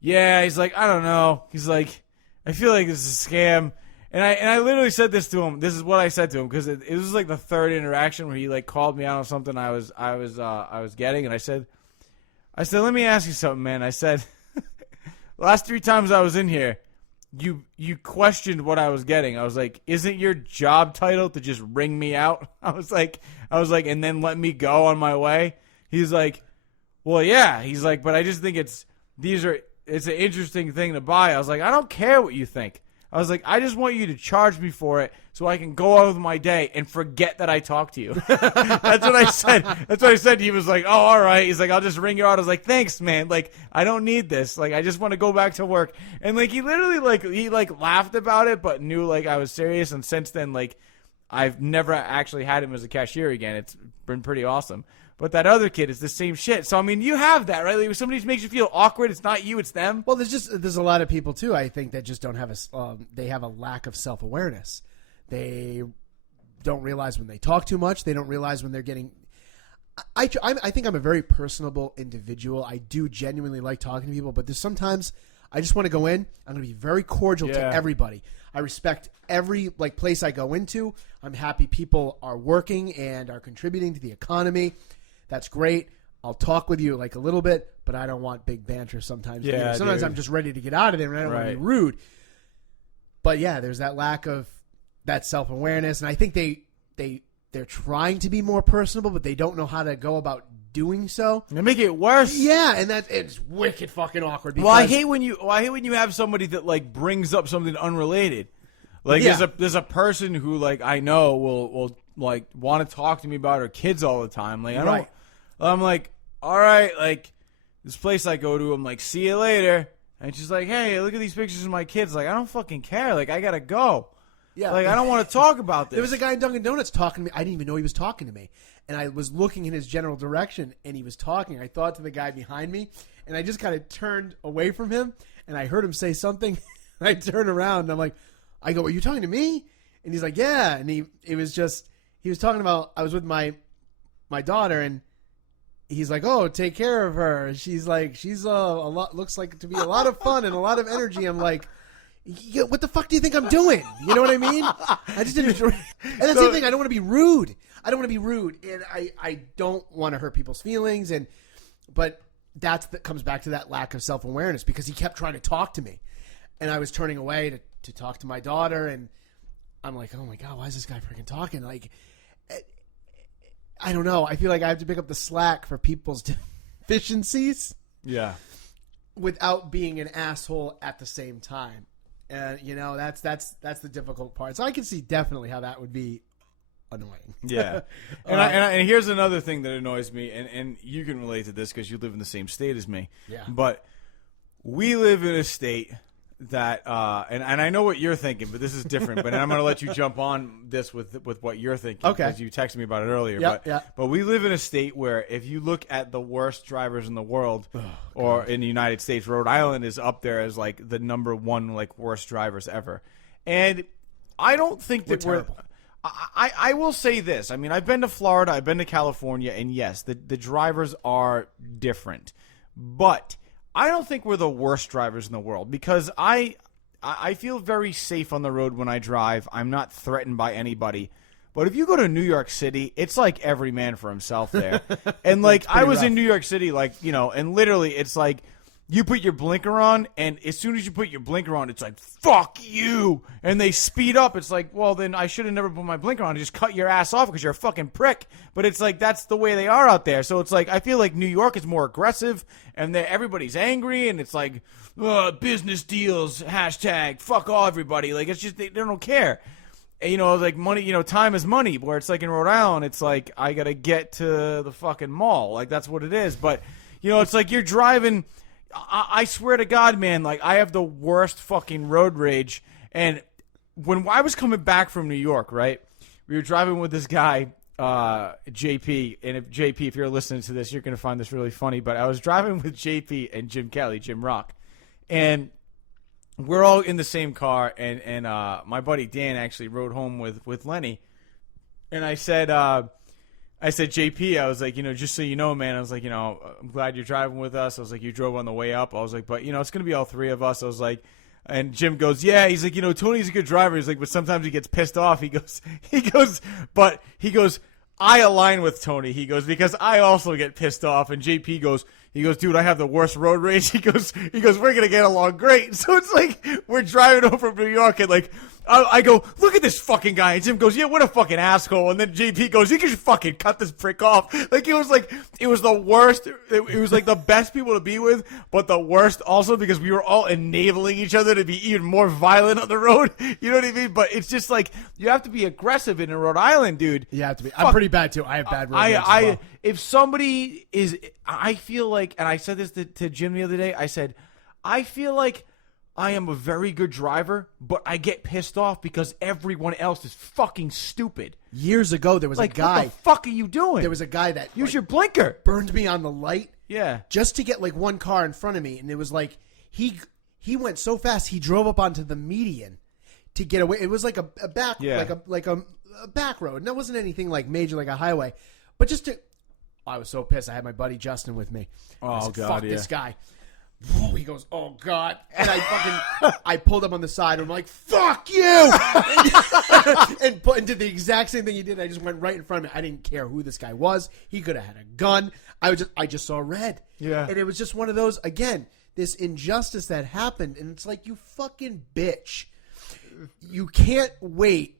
yeah. He's like, I don't know. He's like, I feel like this is a scam. And I literally said this to him. This is what I said to him because it was like the third interaction where he like called me out on something I was getting. And I said, let me ask you something, man. I said, last 3 times I was in here, you questioned what I was getting. I was like, isn't your job title to just ring me out? I was like, and then let me go on my way? He's like, well, yeah. He's like, but I just think it's an interesting thing to buy. I was like, I don't care what you think. I was like, I just want you to charge me for it so I can go on with my day and forget that I talked to you. That's what I said. That's what I said. He was like, oh, all right. He's like, I'll just ring you out. I was like, thanks, man. Like, I don't need this. Like, I just want to go back to work. And, like, he literally, like, he laughed about it but knew, like, I was serious. And since then, like, I've never actually had him as a cashier again. It's been pretty awesome. But that other kid is the same shit. So, I mean, you have that, right? Like, if somebody makes you feel awkward, it's not you, it's them. Well, there's a lot of people, too, I think, that just don't have they have a lack of self-awareness. They don't realize when they talk too much. They don't realize when they're getting... I think I'm a very personable individual. I do genuinely like talking to people, but there's sometimes I just want to go in. I'm going to be very cordial to everybody. I respect every place I go into. I'm happy people are working and are contributing to the economy. That's great. I'll talk with you a little bit, but I don't want big banter sometimes. Yeah, sometimes dude. I'm just ready to get out of there and I don't want to be rude. But yeah, there's that lack of that self-awareness, and I think they're trying to be more personable, but they don't know how to go about doing so. They make it worse. Yeah, and it's wicked fucking awkward. Because, Well, I hate when you have somebody that brings up something unrelated. There's a person who I know will want to talk to me about her kids all the time. I'm like, all right, this place I go to, I'm like, see you later. And she's like, hey, look at these pictures of my kids. I don't fucking care. I gotta go. Yeah. I don't want to talk about this. There was a guy in Dunkin' Donuts talking to me. I didn't even know he was talking to me. And I was looking in his general direction, and he was talking. I thought to the guy behind me, and I just kind of turned away from him, and I heard him say something. And I turned around, and I'm like, I go, are you talking to me? And he's like, yeah. And he was talking about, I was with my daughter, and he's like, oh, take care of her. She's a lot, looks like to be a lot of fun and a lot of energy. I'm like, yeah, what the fuck do you think I'm doing? You know what I mean? I just didn't. And that's the thing. I don't want to be rude. And I don't want to hurt people's feelings. But that comes back to that lack of self-awareness, because he kept trying to talk to me, and I was turning away to talk to my daughter, and I'm like, oh my God, why is this guy freaking talking? I don't know. I feel like I have to pick up the slack for people's deficiencies. Yeah. Without being an asshole at the same time. And that's the difficult part. So I can see definitely how that would be annoying. Yeah. And here's another thing that annoys me, and you can relate to this because you live in the same state as me. Yeah. But we live in a state that and I know what you're thinking, but this is different. But I'm going to let you jump on this with what you're thinking. Okay. Because you texted me about it earlier. Yeah. But we live in a state where if you look at the worst drivers in the world, or in the United States, Rhode Island is up there as the number one worst drivers ever. And I don't think that we're terrible. I will say this. I mean, I've been to Florida, I've been to California, and yes, the drivers are different. But I don't think we're the worst drivers in the world, because I feel very safe on the road when I drive. I'm not threatened by anybody. But if you go to New York City, it's like every man for himself there. And I was in New York City, and literally it's you put your blinker on, and as soon as you put your blinker on, it's fuck you. And they speed up. It's well, then I should have never put my blinker on and just cut your ass off because you're a fucking prick. But it's that's the way they are out there. So it's I feel like New York is more aggressive, and everybody's angry, and it's business deals, hashtag, fuck all everybody. It's just, they don't care. And, money, time is money, where it's in Rhode Island, it's I got to get to the fucking mall. That's what it is. But, it's you're driving... I swear to God, man, I have the worst fucking road rage. And when I was coming back from New York, right, we were driving with this guy, JP. And if you're listening to this, you're going to find this really funny. But I was driving with JP and Jim Kelly, Jim Rock. And we're all in the same car. And my buddy Dan actually rode home with Lenny. And I said, JP, I was just so you know, man, I was I'm glad you're driving with us. I was you drove on the way up. I was but, it's going to be all three of us. I was and Jim goes, yeah, he's Tony's a good driver. He's but sometimes he gets pissed off. He goes, I align with Tony. He goes, because I also get pissed off. And JP goes, dude, I have the worst road rage. He goes, we're going to get along great. So it's we're driving over from New York, and I go, look at this fucking guy. And Jim goes, yeah, what a fucking asshole. And then JP goes, you can just fucking cut this prick off. It was the worst. It was the best people to be with, but the worst also because we were all enabling each other to be even more violent on the road. You know what I mean? But it's just you have to be aggressive in Rhode Island, dude. You have to be. I'm pretty bad too. I have bad road rage as well. If somebody is, I feel and I said this to Jim the other day, I said, I feel I am a very good driver, but I get pissed off because everyone else is fucking stupid. Years ago, there was a guy. What the fuck are you doing? There was a guy that use your blinker. Burned me on the light. Yeah. Just to get like one car in front of me, and it was like he went so fast he drove up onto the median to get away. It was like a back like a back road. And that wasn't anything like major like a highway, but just to. I was so pissed. I had my buddy Justin with me. I said, God, fuck yeah. this guy. Whoa, he goes, oh God. And I pulled up on the side and I'm like, fuck you. and did the exact same thing he did. I just went right in front of me. I didn't care who this guy was. He could have had a gun. I just saw red. Yeah. And it was just one of those, again, this injustice that happened. And it's like, you fucking bitch. You can't wait.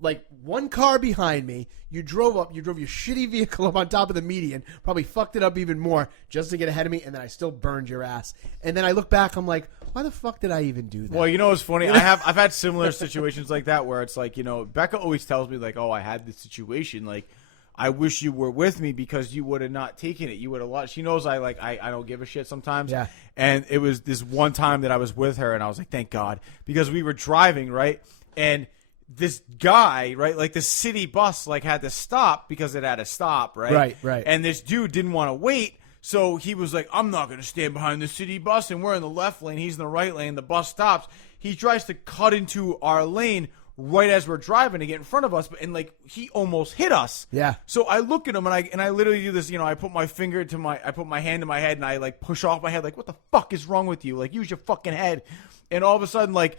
Like, one car behind me, you drove your shitty vehicle up on top of the median, probably fucked it up even more just to get ahead of me, and then I still burned your ass. And then I look back, I'm like, why the fuck did I even do that? Well, you know what's funny? I've had similar situations like that where it's like, you know, Becca always tells me, like, oh, I had this situation, like, I wish you were with me because you would have not taken it. You would have lost. She knows I don't give a shit sometimes. Yeah. And it was this one time that I was with her, and I was like, thank God. Because we were driving, right? And this guy, right, like the city bus, like had to stop because it had to stop, right? Right. And this dude didn't want to wait, so he was like, I'm not going to stand behind the city bus, and we're in the left lane, he's in the right lane, the bus stops. He tries to cut into our lane right as we're driving to get in front of us, and like he almost hit us. Yeah. So I look at him and I literally do this, you know, I put my hand to my head and I like push off my head, like, what the fuck is wrong with you? Like, use your fucking head. And all of a sudden, like,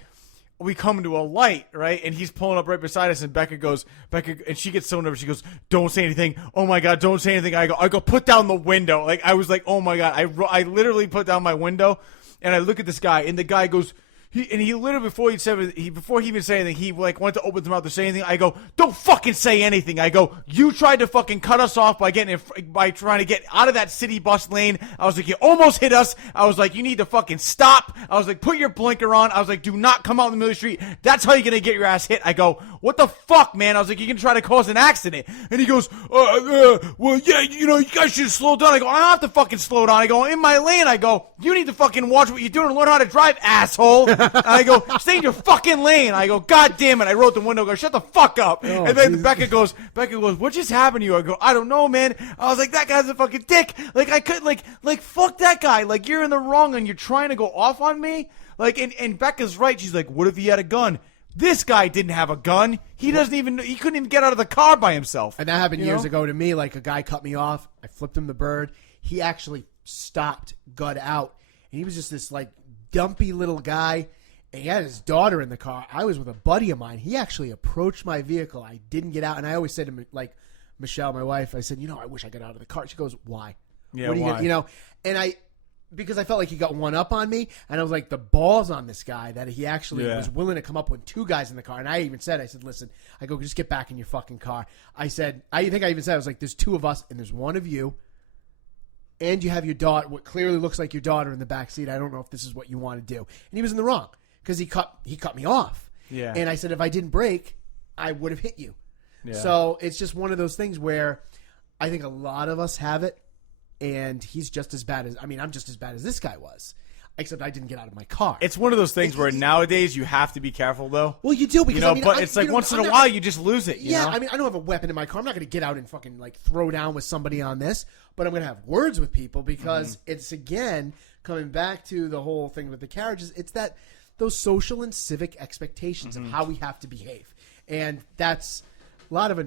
we come to a light, right? And he's pulling up right beside us, and Becca, and she gets so nervous. She goes, don't say anything. Oh my God, don't say anything. I go, put down the window. Like, I was like, oh my God. I literally put down my window, and I look at this guy, and the guy goes, he literally, before he even said anything, he like went to open his mouth to say anything. I go, don't fucking say anything. I go, you tried to fucking cut us off by trying to get out of that city bus lane. I was like, you almost hit us. I was like, you need to fucking stop. I was like, put your blinker on. I was like, do not come out in the middle of the street. That's how you're gonna get your ass hit. I go, what the fuck, man? I was like, you're gonna try to cause an accident. And he goes, well, yeah, you know, you guys should slow down. I go, I don't have to fucking slow down. I go, in my lane. I go, you need to fucking watch what you're doing and learn how to drive, asshole. I go, stay in your fucking lane. I go, God damn it. I wrote the window, go, shut the fuck up. Oh, and then Becca goes, what just happened to you? I go, I don't know, man. I was like, that guy's a fucking dick. Like, I could, like, fuck that guy. Like, you're in the wrong and you're trying to go off on me. Like, and Becca's right. She's like, what if he had a gun? This guy didn't have a gun. He couldn't even get out of the car by himself. And that happened years ago to me. Like, a guy cut me off. I flipped him the bird. He actually stopped, got out. And he was just this, like, dumpy little guy. And he had his daughter in the car. I was with a buddy of mine. He actually approached my vehicle. I didn't get out. And I always said to him, like, Michelle, my wife, I said, you know, I wish I got out of the car. She goes, why? Yeah, what are you why? gonna, you know, and because I felt like he got one up on me. And I was like, the balls on this guy that he actually was willing to come up with two guys in the car. And I even said, listen, I go, just get back in your fucking car. I think I even said, I was like, there's two of us and there's one of you. And you have your daughter, what clearly looks like your daughter in the back seat. I don't know if this is what you want to do. And he was in the wrong. Because he cut me off. Yeah. And I said, if I didn't brake, I would have hit you. Yeah. So it's just one of those things where I think a lot of us have it, and he's just as bad as, I'm just as bad as this guy was, except I didn't get out of my car. It's one of those things where nowadays you have to be careful, though. Well, you do, because, you know, but it's like once in a while you just lose it. You know? I don't have a weapon in my car. I'm not going to get out and fucking, like, throw down with somebody on this, but I'm going to have words with people because it's, again, coming back to the whole thing with the carriages, it's that those social and civic expectations of how we have to behave. And that's a lot of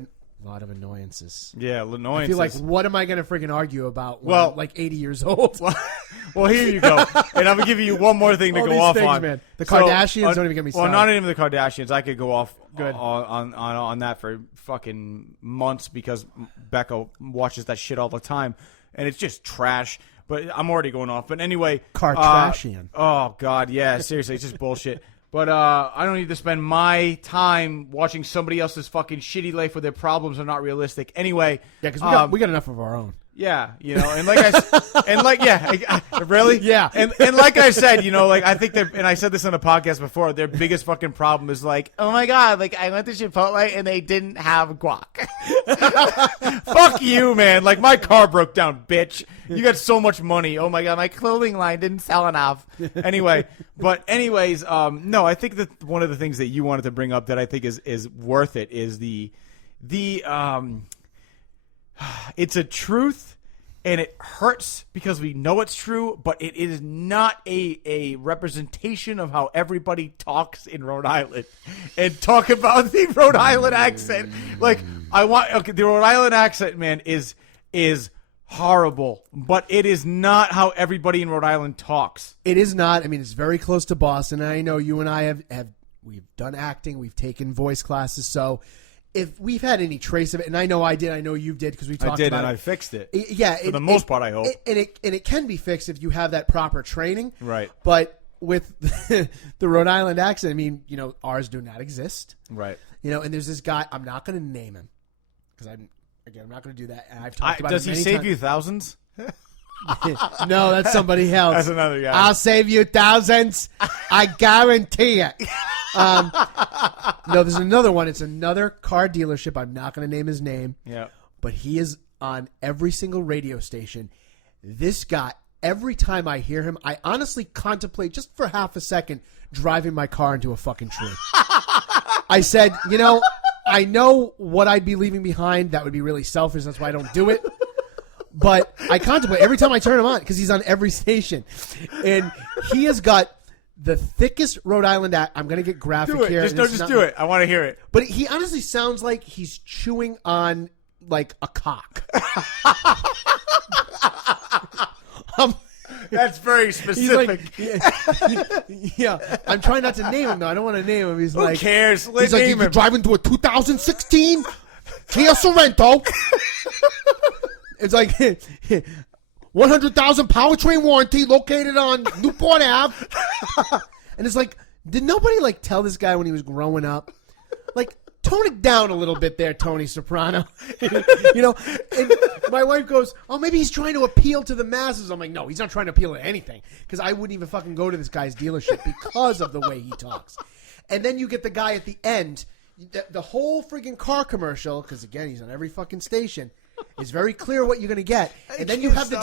annoyances. Yeah, annoyances. I feel like, what am I going to freaking argue about when I'm like 80 years old? Well, here you go. And I'm going to give you one more thing to go off on. Man. The Kardashians don't even get me started. Well, not even the Kardashians. I could go off on that for fucking months because Becca watches that shit all the time. And it's just trash. But I'm already going off. But anyway. Kardashian. Oh, God, yeah. Seriously, it's just bullshit. But I don't need to spend my time watching somebody else's fucking shitty life where their problems are not realistic. Anyway. Yeah, because we got enough of our own. Yeah, and really, Yeah. and like I said, like I think and I said this on a podcast before. Their biggest fucking problem is like, oh my god, like I went to Chipotle and they didn't have guac. Fuck you, man! Like my car broke down, bitch. You got so much money. Oh my god, my clothing line didn't sell enough. Anyways, no, I think that one of the things that you wanted to bring up that I think is worth it is the it's a truth, and it hurts because we know it's true, but it is not a representation of how everybody talks in Rhode Island. And talk about the Rhode Island accent. Like, the Rhode Island accent, man, is horrible, but it is not how everybody in Rhode Island talks. It is not. I mean, it's very close to Boston. I know you and I we've done acting, we've taken voice classes, so if we've had any trace of it, and I know I did, I know you did because we talked about it. I did, and I fixed it. Yeah. For the most part, I hope. And it can be fixed if you have that proper training. Right. But with the Rhode Island accent, I mean, ours do not exist. Right. And there's this guy, I'm not going to name him because I'm not going to do that. And I've talked about it does he save you thousands? No, that's somebody else. That's another guy. I'll save you thousands. I guarantee it. No, there's another one. It's another car dealership. I'm not going to name his name. Yeah. But he is on every single radio station. This guy, every time I hear him, I honestly contemplate just for half a second driving my car into a fucking tree. I said, I know what I'd be leaving behind. That would be really selfish. That's why I don't do it. But I contemplate every time I turn him on because he's on every station. And he has got the thickest Rhode Island accent. I'm going to get graphic do it. here. Just do it. I want to hear it. But he honestly sounds like he's chewing on like a cock. That's very specific. Yeah. I'm trying not to name him though. I don't want to name him. He's Who cares? He's like, you're driving to a 2016 Kia Sorento. It's like 100,000 powertrain warranty located on Newport Ave. And it's like, did nobody tell this guy when he was growing up? Tone it down a little bit there, Tony Soprano. And my wife goes, oh, maybe he's trying to appeal to the masses. I'm like, no, he's not trying to appeal to anything. Because I wouldn't even fucking go to this guy's dealership because of the way he talks. And then you get the guy at the end, the whole friggin' car commercial, because again, he's on every fucking station. It's very clear what you're going to get, and then you have the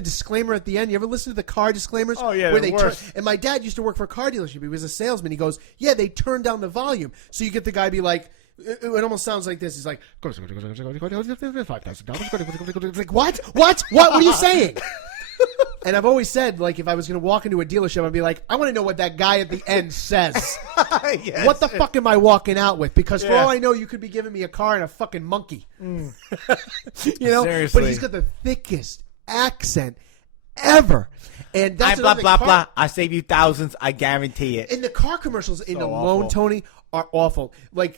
disclaimer at the end. You ever listen to the car disclaimers? Oh yeah, where they and my dad used to work for a car dealership. He was a salesman. He goes, "Yeah, they turn down the volume, so you get the guy be like." It almost sounds like this. He's like, $5,000. Like, what? What are you saying? And I've always said, if I was going to walk into a dealership, I'd be like, I want to know what that guy at the end says. Yes. What the fuck am I walking out with? Because for all I know, you could be giving me a car and a fucking monkey. Seriously. But he's got the thickest accent ever. And that's blah, blah, blah. I save you thousands. I guarantee it. And the car commercials alone, Tony, are awful.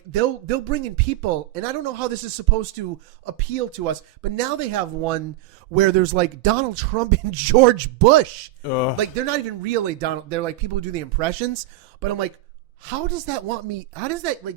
They'll bring in people, and I don't know how this is supposed to appeal to us, but now they have one where there's Donald Trump and George Bush. They're not even really Donald. They're people who do the impressions. But I'm like, how does that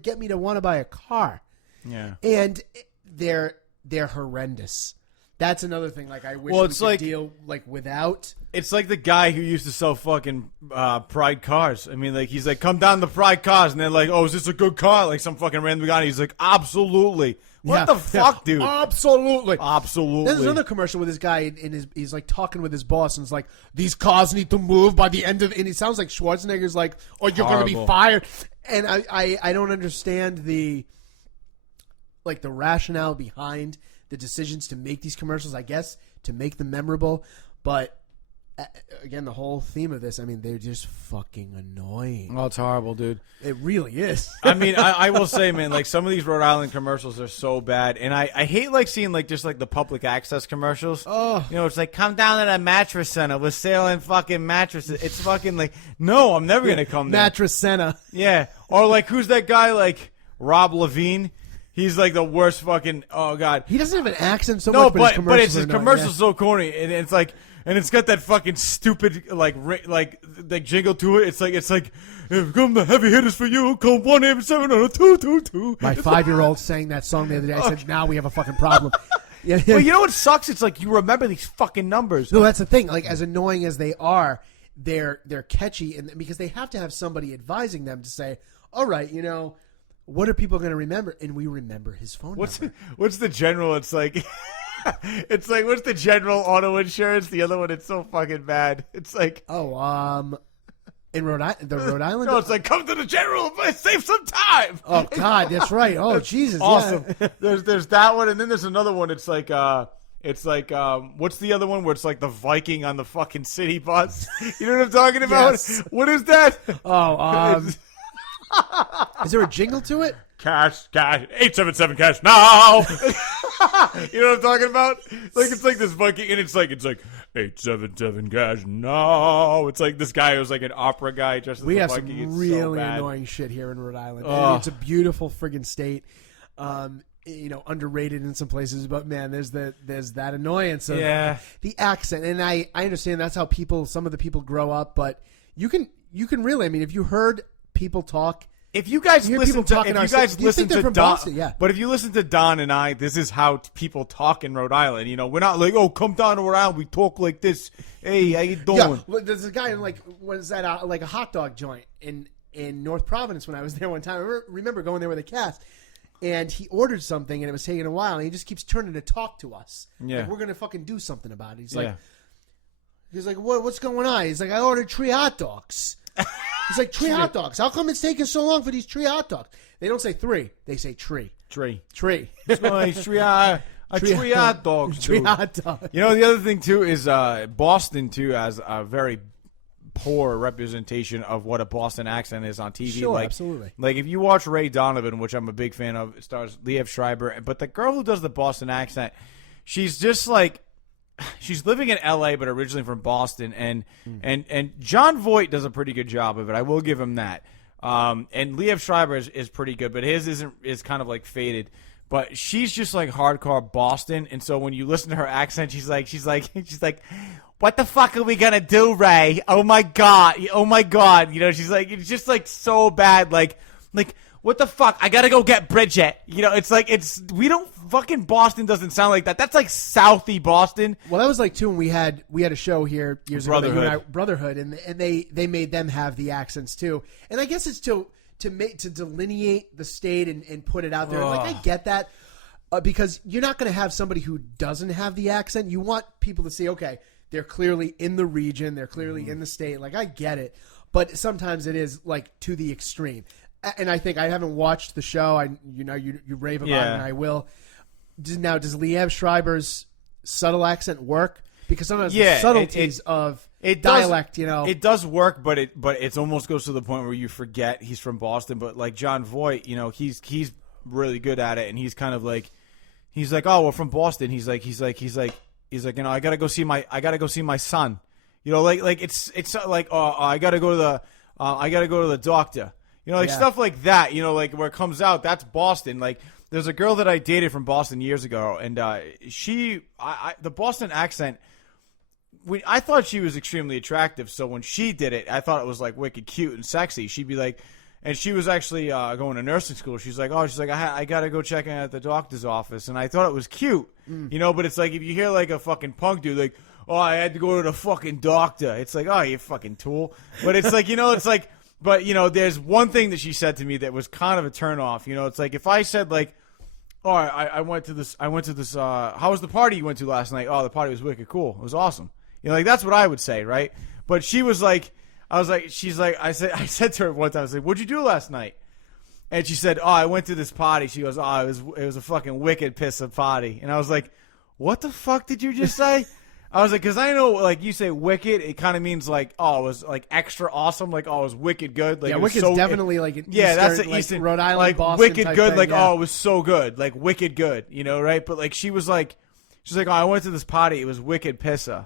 get me to want to buy a car? Yeah. And they're horrendous. That's another thing. I wish we could deal without. It's like the guy who used to sell fucking Pride cars. I mean, he's like, come down to Pride cars, and they're like, oh, is this a good car? Some fucking random guy. And he's like, absolutely. What the fuck, dude? Absolutely. Absolutely. There's another commercial with this guy, he's talking with his boss, and it's like, these cars need to move by the end of, and he sounds like Schwarzenegger's like, oh, you're going to be fired. And I don't understand the rationale behind the decisions to make these commercials, I guess, to make them memorable. But again, the whole theme of this, I mean, they're just fucking annoying. Oh, it's horrible, dude. It really is. I mean, I will say, man, some of these Rhode Island commercials are so bad. And I hate seeing just the public access commercials. Oh. It's like, come down to the mattress center. We're selling fucking mattresses. It's fucking no, I'm never going to come there. Mattress center. Yeah. Or who's that guy, Rob Levine? He's the worst fucking. Oh God, he doesn't have an accent so much. But It's his commercials so corny, and it's and it's got that fucking stupid jingle to it. It's like come the heavy hitters for you. Call 1-877-222. My 5-year-old sang that song the other day. I said, now we have a fucking problem. Yeah. Well, you know what sucks? It's like you remember these fucking numbers. No, that's the thing. Like, as annoying as they are, they're catchy, and because they have to have somebody advising them to say, all right, what are people going to remember? And we remember his phone number. What's the general? It's like, what's the general auto insurance? The other one, it's so fucking bad. It's like, in Rhode Island. No, it's like, come to the general, but save some time. Oh God, that's right. Oh Jesus, awesome. Yeah. There's that one, and then there's another one. It's like, what's the other one where it's like the Viking on the fucking city bus? You know what I'm talking about? Yes. What is that? Is there a jingle to it? Cash, 877 cash now. You know what I'm talking about? Like, it's like this Viking, and it's like 877 cash now. It's like this guy who's like an opera guy dressed as We a have Viking. some It's really so bad. annoying shit here in Rhode Island. Oh. It's a beautiful friggin' state. Underrated in some places, but man, there's that annoyance of the accent, and I understand that's how some of the people grow up, but you can really, I mean, if you heard people talk. If you guys listen to Don, Boston, yeah. But if you listen to Don and I, this is how people talk in Rhode Island. We're not like, oh, come down to Rhode Island. We talk like this. Hey, how you doing? Yeah, well, there's a guy in was that like a hot dog joint in North Providence when I was there one time. I remember going there with a cast, and he ordered something, and it was taking a while, and he just keeps turning to talk to us. Yeah, like, we're gonna fucking do something about it. He's like, what's going on? He's like, I ordered 3 hot dogs. He's like, 3 hot dogs. How come it's taking so long for these 3 hot dogs? They don't say 3. They say tree. Tree. It's like 3 hot dogs. 3 hot dogs. The other thing, too, is Boston, too, has a very poor representation of what a Boston accent is on TV. Sure, absolutely. Like, if you watch Ray Donovan, which I'm a big fan of, it stars Liev Schreiber, but the girl who does the Boston accent, she's just like, she's living in L.A. but originally from Boston, and John Voight does a pretty good job of it. I will give him that. And Liev Schreiber is pretty good, but his is kind of like faded. But she's just like hardcore Boston, and so when you listen to her accent, she's like, what the fuck are we gonna do, Ray? Oh my god. She's like, it's just like so bad, like. What the fuck? I gotta go get Bridget. We don't fucking Boston doesn't sound like that. That's like Southie Boston. Well, that was like too when we had a show here years Brotherhood. ago, Brotherhood, and they made them have the accents too. And I guess it's to delineate the state and put it out there. Like, I get that because you're not going to have somebody who doesn't have the accent. You want people to see, okay, they're clearly in the region, they're clearly in the state. Like, I get it, but sometimes it is like to the extreme. And I think I haven't watched the show. You rave about it, and I will. Does Liev Schreiber's subtle accent work? Because sometimes the subtleties of dialect, it does work, but it almost goes to the point where you forget he's from Boston. But like John Voight, he's really good at it, and he's kind of like, he's like, oh, we're from Boston. He's like, I gotta go see my son. It's like, oh, I gotta go to the doctor. Stuff like that, like where it comes out, that's Boston. Like, there's a girl that I dated from Boston years ago, and the Boston accent, I thought she was extremely attractive, so when she did it, I thought it was like wicked cute and sexy. She'd be like, and she was actually going to nursing school. She's like, I got to go check in at the doctor's office, and I thought it was cute, but it's like if you hear like a fucking punk dude, like, oh, I had to go to the fucking doctor. It's like, oh, you fucking tool. But it's like, it's like, but, there's one thing that she said to me that was kind of a turnoff. It's like if I said, like, oh, I went to this, how was the party you went to last night? Oh, the party was wicked cool. It was awesome. Like, that's what I would say, right? But she was like, I said to her one time, I was like, what'd you do last night? And she said, oh, I went to this party. She goes, oh, it was a fucking wicked piss of party. And I was like, what the fuck did you just say? I was like, because I know, like, you say wicked, it kind of means like, oh, it was like extra awesome, like, oh, it was wicked good. Like, yeah, wicked's definitely like an Eastern, that's the like Eastern, Rhode Island, like Boston wicked type good, thing, like, yeah. oh, it was so good, like wicked good, right? But like, she's like, oh, I went to this party, it was wicked pissa,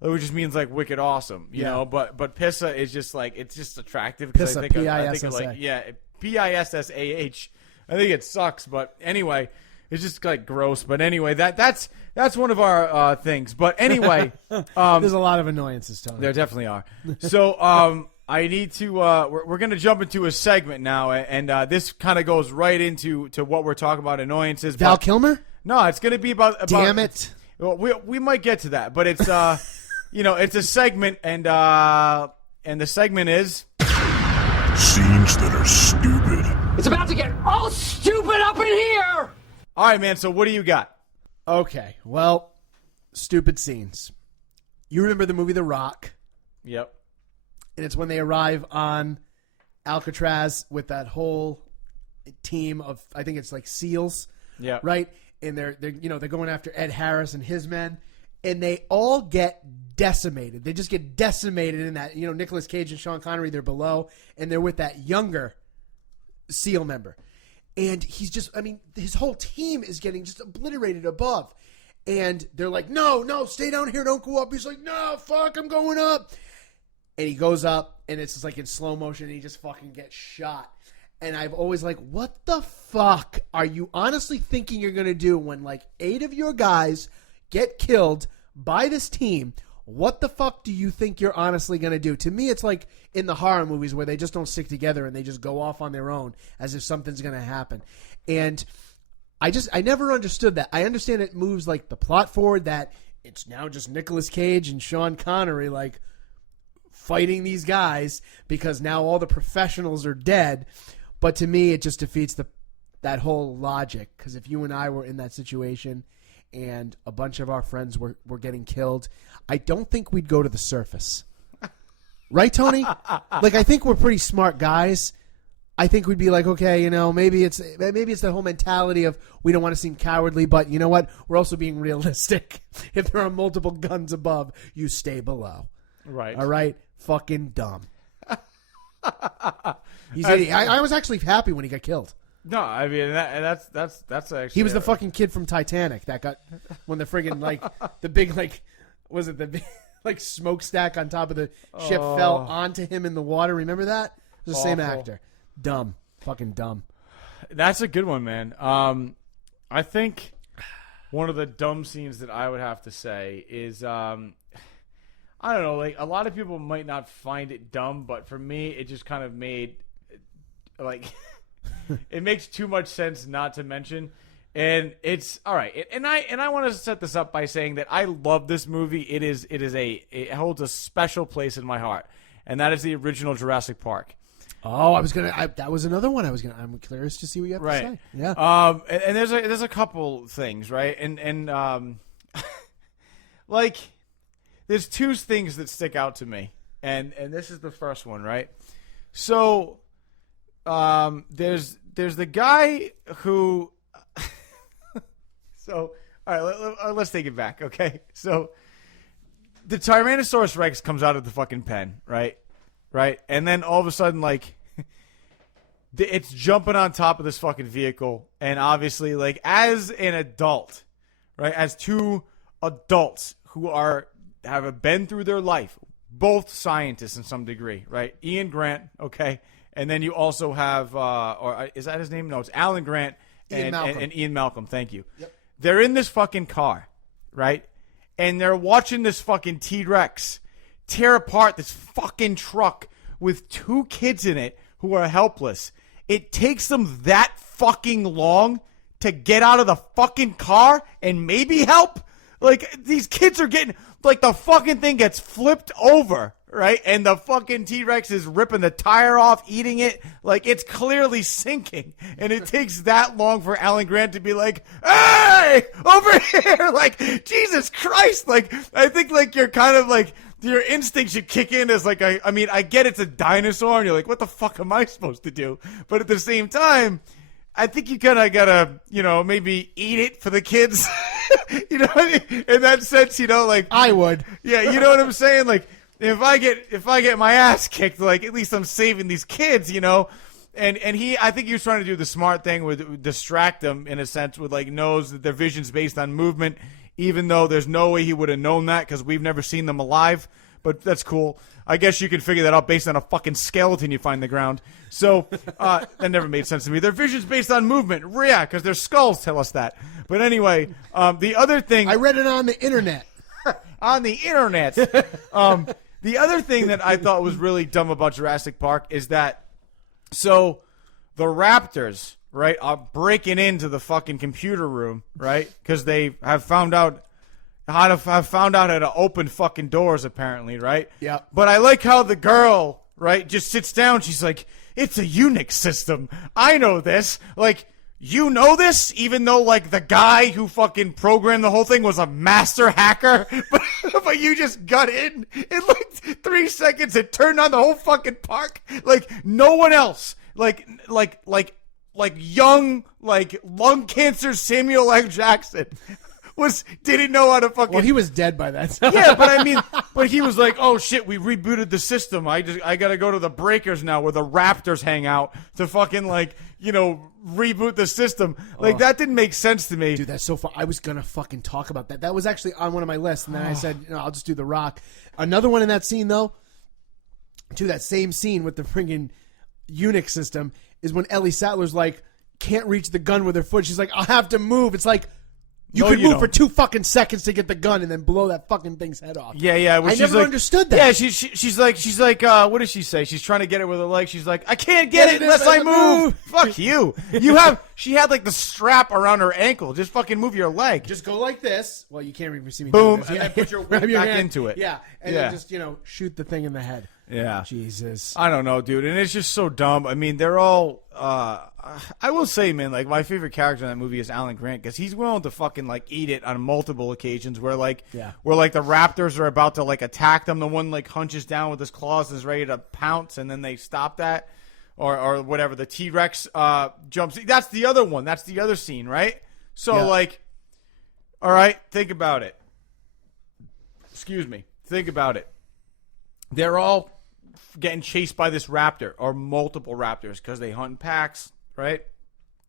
which just means like wicked awesome, you know. But pissa is just like, it's just attractive. Pissa, I think of P-I-S-S-A. like, yeah, P-I-S-S-A-H. I think it sucks, but anyway. It's just like gross, but anyway, that's one of our things. But anyway, there's a lot of annoyances, Tony. There definitely are. So I need to. We're going to jump into a segment now, and this kind of goes right into what we're talking about, annoyances. Val Kilmer? No, it's going to be about. Damn it. Well, we might get to that, but it's it's a segment, and the segment is scenes that are stupid. It's about to get all stupid up in here! All right, man. So what do you got? Okay, well, stupid scenes. You remember the movie The Rock? Yep. And it's when they arrive on Alcatraz with that whole team of, I think it's like SEALs. Yeah. Right? And they're going after Ed Harris and his men, and they all get decimated. They just get decimated in that, Nicolas Cage and Sean Connery, they're below, and they're with that younger SEAL member. And he's just, his whole team is getting just obliterated above. And they're like, no, stay down here, don't go up. He's like, no, fuck, I'm going up. And he goes up, and it's just like in slow motion, and he just fucking gets shot. And I've always like, what the fuck are you honestly thinking you're going to do when like 8 of your guys get killed by this team? What the fuck do you think you're honestly going to do? To me, it's like in the horror movies where they just don't stick together and they just go off on their own as if something's going to happen. And I never understood that. I understand it moves like the plot forward, that it's now just Nicolas Cage and Sean Connery like fighting these guys because now all the professionals are dead. But to me, it just defeats that whole logic. Because if you and I were in that situation and a bunch of our friends were getting killed, I don't think we'd go to the surface. Right, Tony? Like, I think we're pretty smart guys. I think we'd be like, okay, maybe it's the whole mentality of we don't want to seem cowardly, but you know what? We're also being realistic. If there are multiple guns above, you stay below. Right. All right? Fucking dumb. I was actually happy when he got killed. No, I mean that's actually. He was the fucking kid from Titanic that got when the friggin' like the big like was it the big, like smokestack on top of the ship fell onto him in the water. Remember that? It was the same actor. Dumb, fucking dumb. That's a good one, man. I think one of the dumb scenes that I would have to say is I don't know, like a lot of people might not find it dumb, but for me, it just kind of made like it makes too much sense not to mention. And it's all right. And I want to set this up by saying that I love this movie. It holds a special place in my heart, and that is the original Jurassic Park. Oh, that was another one I'm curious to see what you have to say. Yeah. And there's a couple things, right? And like there's two things that stick out to me. And this is the first one, right? So there's the guy who so all right, let's take it back, okay? So the Tyrannosaurus Rex comes out of the fucking pen, right? Right? And then all of a sudden, like, it's jumping on top of this fucking vehicle. And obviously, like, as an adult, right, as two adults who have been through their life, both scientists in some degree, right? Ian Grant, okay? And then you also have, or is that his name? No, it's Alan Grant and Ian Malcolm. Thank you. Yep. They're in this fucking car, right? And they're watching this fucking T-Rex tear apart this fucking truck with two kids in it who are helpless. It takes them that fucking long to get out of the fucking car and maybe help? Like, these kids are getting, like, the fucking thing gets flipped over, right? And the fucking T-Rex is ripping the tire off, eating it. Like, it's clearly sinking. And it takes that long for Alan Grant to be like, hey, over here. Like, Jesus Christ. Like, I think, like, you're kind of, like, your instinct should kick in as, like, I mean, I get it's a dinosaur, and you're like, what the fuck am I supposed to do? But at the same time, I think you kind of gotta, maybe eat it for the kids. You know what I mean? In that sense, like I would. Yeah, you know what I'm saying? Like if I get my ass kicked, like at least I'm saving these kids, And I think he was trying to do the smart thing with distract them in a sense with like knows that their vision's based on movement, even though there's no way he would have known that because we've never seen them alive. But that's cool. I guess you can figure that out based on a fucking skeleton you find in the ground. So that never made sense to me. Their vision's based on movement. Yeah, because their skulls tell us that. But anyway, the other thing... I read it on the internet. On the internet. The other thing that I thought was really dumb about Jurassic Park is that... So, the raptors, right, are breaking into the fucking computer room, right? Because they have found out how to open fucking doors, apparently, right? Yeah. But I like how the girl, right, just sits down. She's like, it's a Unix system. I know this. Like, you know this, even though, like, the guy who fucking programmed the whole thing was a master hacker, but you just got in like 3 seconds and turned on the whole fucking park. Like, no one else, like young, like, lung cancer Samuel L. Jackson didn't know how to fucking. Well, he was dead by that time. Yeah, but I mean, but he was like, oh shit, we rebooted the system. I gotta go to the breakers now where the Raptors hang out to fucking, like, you know, reboot the system. Like, that didn't make sense to me. Dude, that's so far. I was going to fucking talk about that. That was actually on one of my lists, and then I said, I'll just do The Rock. Another one in that scene, though, to that same scene with the friggin' Unix system, is when Ellie Sattler's like, can't reach the gun with her foot. She's like, I'll have to move. It's like, you could move for 2 fucking seconds to get the gun and then blow that fucking thing's head off. Yeah. I never understood that. Yeah, she's like, what does she say? She's trying to get it with her leg. She's like, I can't get it unless I move. Fuck you. She had like the strap around her ankle. Just fucking move your leg. Just go like this. Well, you can't even see me. Boom, doing this. and then put your Grab weight back into it. Yeah, and then just, shoot the thing in the head. Yeah. Jesus. I don't know, dude. And it's just so dumb. I mean, they're all, I will say, man, like, my favorite character in that movie is Alan Grant, because he's willing to fucking, like, eat it on multiple occasions where, like, the Raptors are about to, like, attack them. The one, like, hunches down with his claws and is ready to pounce, and then they stop that. Or whatever. The T-Rex jumps. That's the other one. That's the other scene, right? So, like, all right, think about it. Excuse me. Think about it. They're all getting chased by this raptor, or multiple raptors, because they hunt in packs, right?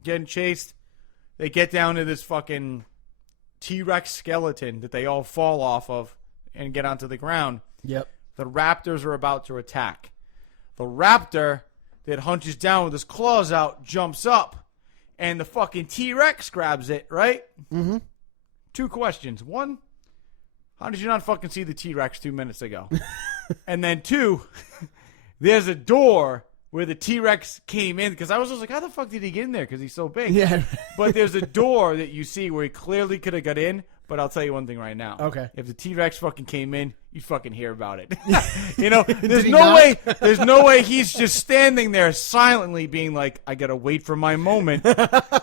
Getting chased. They get down to this fucking T-Rex skeleton that they all fall off of and get onto the ground. Yep. The raptors are about to attack. The raptor that hunches down with his claws out jumps up, and the fucking T-Rex grabs it, right? Mm-hmm. 2 questions. 1, how did you not fucking see the T-Rex 2 minutes ago? And then 2, there's a door where the T-Rex came in, because I was just like, how the fuck did he get in there? Because he's so big. Yeah. But there's a door that you see where he clearly could have got in, but I'll tell you one thing right now. Okay. If the T-Rex fucking came in, you'd fucking hear about it. You know, there's Did he no way he's just standing there silently being like, I gotta wait for my moment.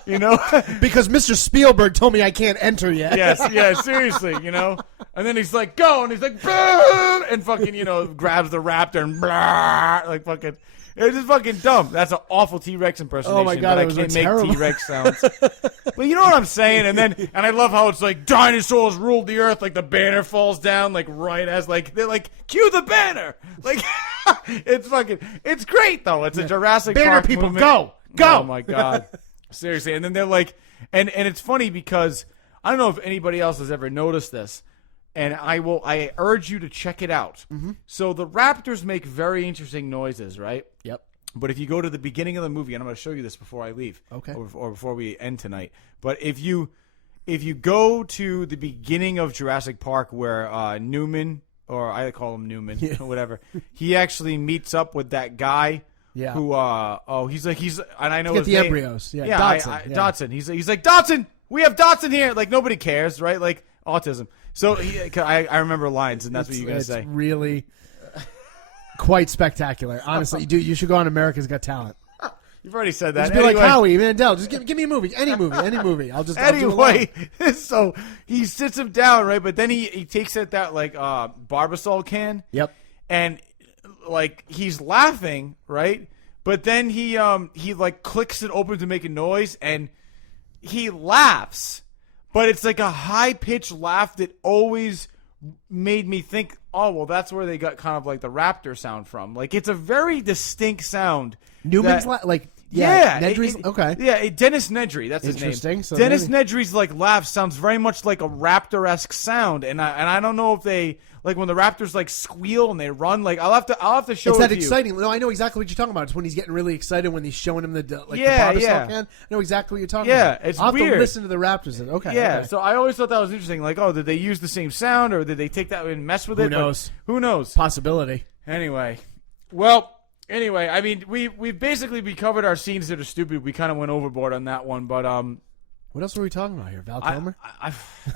You know? Because Mr. Spielberg told me I can't enter yet. Yes, yeah, seriously, you know? And then he's like, go, and he's like, "Bah!" And fucking, you know, grabs the raptor and blah, like fucking, it's just fucking dumb. That's an awful T-Rex impersonation. Oh my God, but I it was can't terrible. make T-Rex sounds. But you know what I'm saying? And I love how it's like, dinosaurs ruled the earth, like the banner falls down, like right as, like, they're like, cue the banner. Like, it's great though. It's a Jurassic Banner Park people, movement. go! Oh my God. Seriously. And then they're like, and it's funny because I don't know if anybody else has ever noticed this, and I urge you to check it out. Mm-hmm. So the raptors make very interesting noises, right? Yep. But if you go to the beginning of the movie, and I'm going to show you this before I leave, okay, or before we end tonight. But if you go to the beginning of Jurassic Park, where Newman, or I call him Newman, or whatever, he actually meets up with that guy. Yeah. Who? And I know Get his the name. embryos. Yeah. Dotson. Yeah. Dotson. He's like, Dotson. We have Dotson here. Like, nobody cares, right? Like, autism. So I remember lines, and that's what you're gonna say. It's really quite spectacular. Honestly, dude, you should go on America's Got Talent. You've already said that. Just be like Howie Mandel. Just give me a movie, any movie. I'll do Anyway, so he sits him down, right? But then he takes out that like Barbasol can. Yep. And like he's laughing, right? But then he like clicks it open to make a noise, and he laughs. But it's like a high-pitched laugh that always made me think, oh, well, that's where they got kind of like the raptor sound from. Like, it's a very distinct sound. Newman's Nedry's, okay. Yeah, Dennis Nedry, that's his name. Interesting. So Dennis Nedry's like laugh sounds very much like a raptor-esque sound, and I don't know if they like when the raptors like squeal and they run. Like I'll have to show it's it that to exciting. you. No, I know exactly what you're talking about. It's when he's getting really excited when he's showing him the Yeah, the yeah. can. I know exactly what you're talking about. Yeah, it's I'll have weird. to listen to the Raptors. Okay. Yeah, okay. so I always thought that was interesting. Like, oh, did they use the same sound, or did they take that and mess with Who it? knows? But who knows? Possibility. Anyway, well, Anyway, I mean, we basically covered our scenes that are stupid. We kind of went overboard on that one, but What else were we talking about here? Val Kilmer?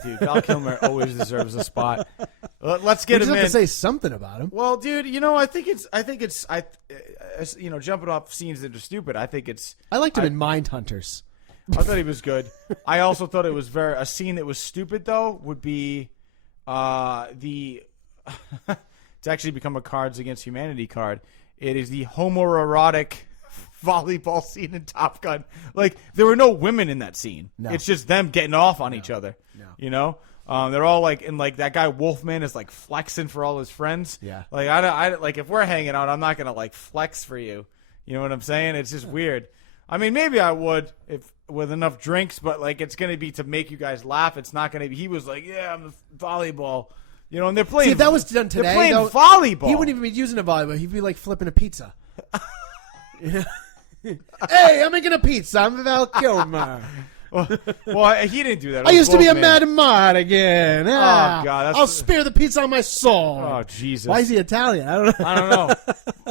Dude, Val Kilmer always deserves a spot. Let's get We him just have in. to say something about him. Well, dude, I think it's jumping off scenes that are stupid. I think it's. I liked him in Mindhunters. I thought he was good. I also thought it was a scene that was stupid though would be, the. It's actually become a Cards Against Humanity card. It is the homoerotic volleyball scene in Top Gun. Like, there were no women in that scene. No. It's just them getting off on each other. No. You know? They're all like, and like that guy Wolfman is like flexing for all his friends. Yeah. Like, I like, if we're hanging out, I'm not going to like flex for you. You know what I'm saying? It's just weird. I mean, maybe I would if with enough drinks, but like, it's going to be to make you guys laugh. It's not going to be, he was like, yeah, I'm the volleybay. You know, and they're playing. See, if that was done today, they're playing though, volleyball. he wouldn't even be using a volleyball. He'd be like flipping a pizza. Hey, I'm making a pizza. I'm Val Kilmer. Well, he didn't do that. I used to be a Wolfman. Mad again. Ah, God, that's- I'll spare the pizza on my soul. Oh, Jesus. Why is he Italian? I don't know. I don't know.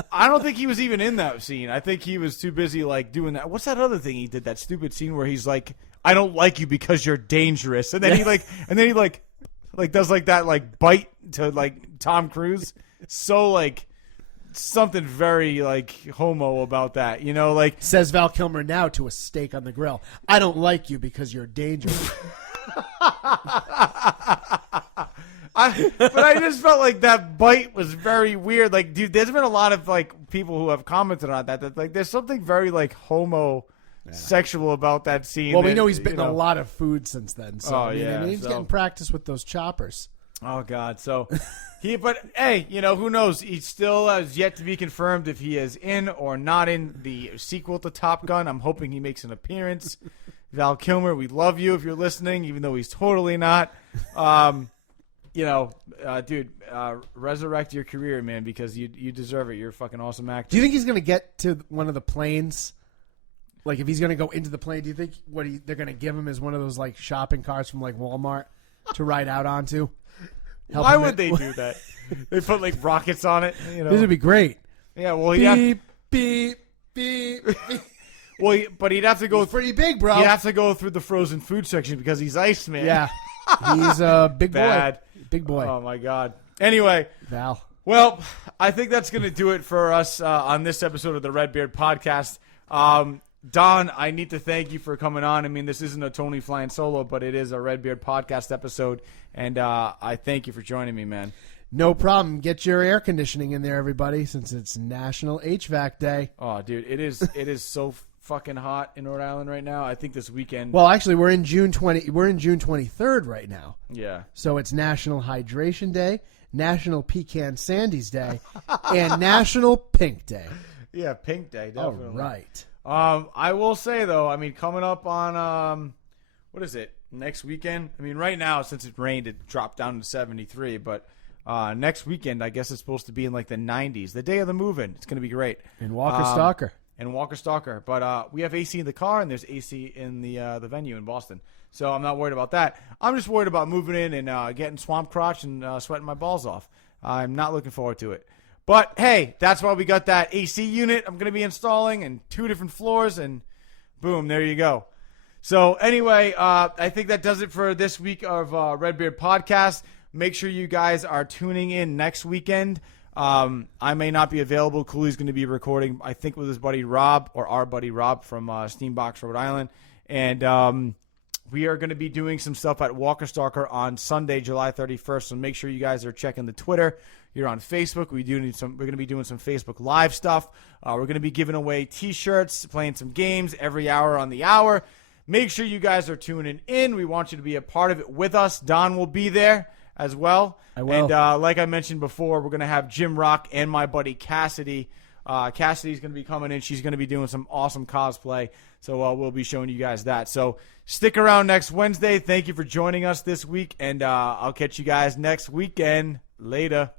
I don't think he was even in that scene. I think he was too busy like doing that. What's that other thing he did? That stupid scene where he's like, "I don't like you because you're dangerous," and then he does like that like bite to like Tom Cruise. So like something very like homo about that, you know, like Says Val Kilmer now to a steak on the grill. I don't like you because you're dangerous. but I just felt like that bite was very weird. Like, dude, there's been a lot of like people who have commented on that like there's something very like sexual about that scene. Well, we that, know he's bitten you a lot of food since then. So Oh, I mean, yeah, he's so- getting practice with those choppers. Oh God! So but hey, who knows? He still has yet to be confirmed if he is in or not in the sequel to Top Gun. I'm hoping he makes an appearance. Val Kilmer, we love you if you're listening, even though he's totally not. Dude, resurrect your career, man, because you deserve it. You're a fucking awesome actor. Do you think he's going to get to one of the planes? Like, if he's going to go into the plane, do you think they're going to give him is one of those like shopping carts from like Walmart to ride out onto? Why would they do that? They put like rockets on it. You know? This would be great. Yeah, well, Beep, beep, beep, beep. well, but he'd have to go. He's pretty big, bro. He'd have to go through the frozen food section because he's Iceman. Yeah. He's a big boy. Bad. Big boy. Oh my God. Anyway, Val. well, I think that's going to do it for us on this episode of the RedBeard podcast. Don, I need to thank you for coming on. I mean, this isn't a Tony flying solo, but it is a RedBeard podcast episode, and I thank you for joining me, man. No problem. Get your air conditioning in there, everybody, since it's National HVAC Day. Oh, dude, it is so fucking hot in Rhode Island right now. I think this weekend. Well, actually, we're in June 23rd right now. Yeah. So it's National Hydration Day, National Pecan Sandies Day, and National Pink Day. Yeah, Pink Day, All definitely. right. I will say though, I mean, coming up on what is it, next weekend? I mean, right now since it rained, it dropped down to 73. But next weekend, I guess it's supposed to be in like the 90s. The day of the move-in, it's going to be great. And Walker Stalker. And Walker Stalker, but we have AC in the car and there's AC in the venue in Boston, so I'm not worried about that. I'm just worried about moving in and getting swamp crotch and sweating my balls off. I'm not looking forward to it. But, hey, that's why we got that AC unit I'm going to be installing in 2 different floors, and boom, there you go. So, anyway, I think that does it for this week of RedBeard Podcast. Make sure you guys are tuning in next weekend. I may not be available. Cooley's going to be recording, I think, with his buddy Rob, or our buddy Rob from Steambox, Rhode Island. And we are going to be doing some stuff at Walker Stalker on Sunday, July 31st. So make sure you guys are checking the Twitter. You're on Facebook. We're going to be doing some Facebook Live stuff. We're going to be giving away T-shirts, playing some games every hour on the hour. Make sure you guys are tuning in. We want you to be a part of it with us. Don will be there as well. I will. And like I mentioned before, we're going to have Jim Rock and my buddy Cassidy. Cassidy's going to be coming in. She's going to be doing some awesome cosplay. So we'll be showing you guys that. So stick around next Wednesday. Thank you for joining us this week. And I'll catch you guys next weekend. Later.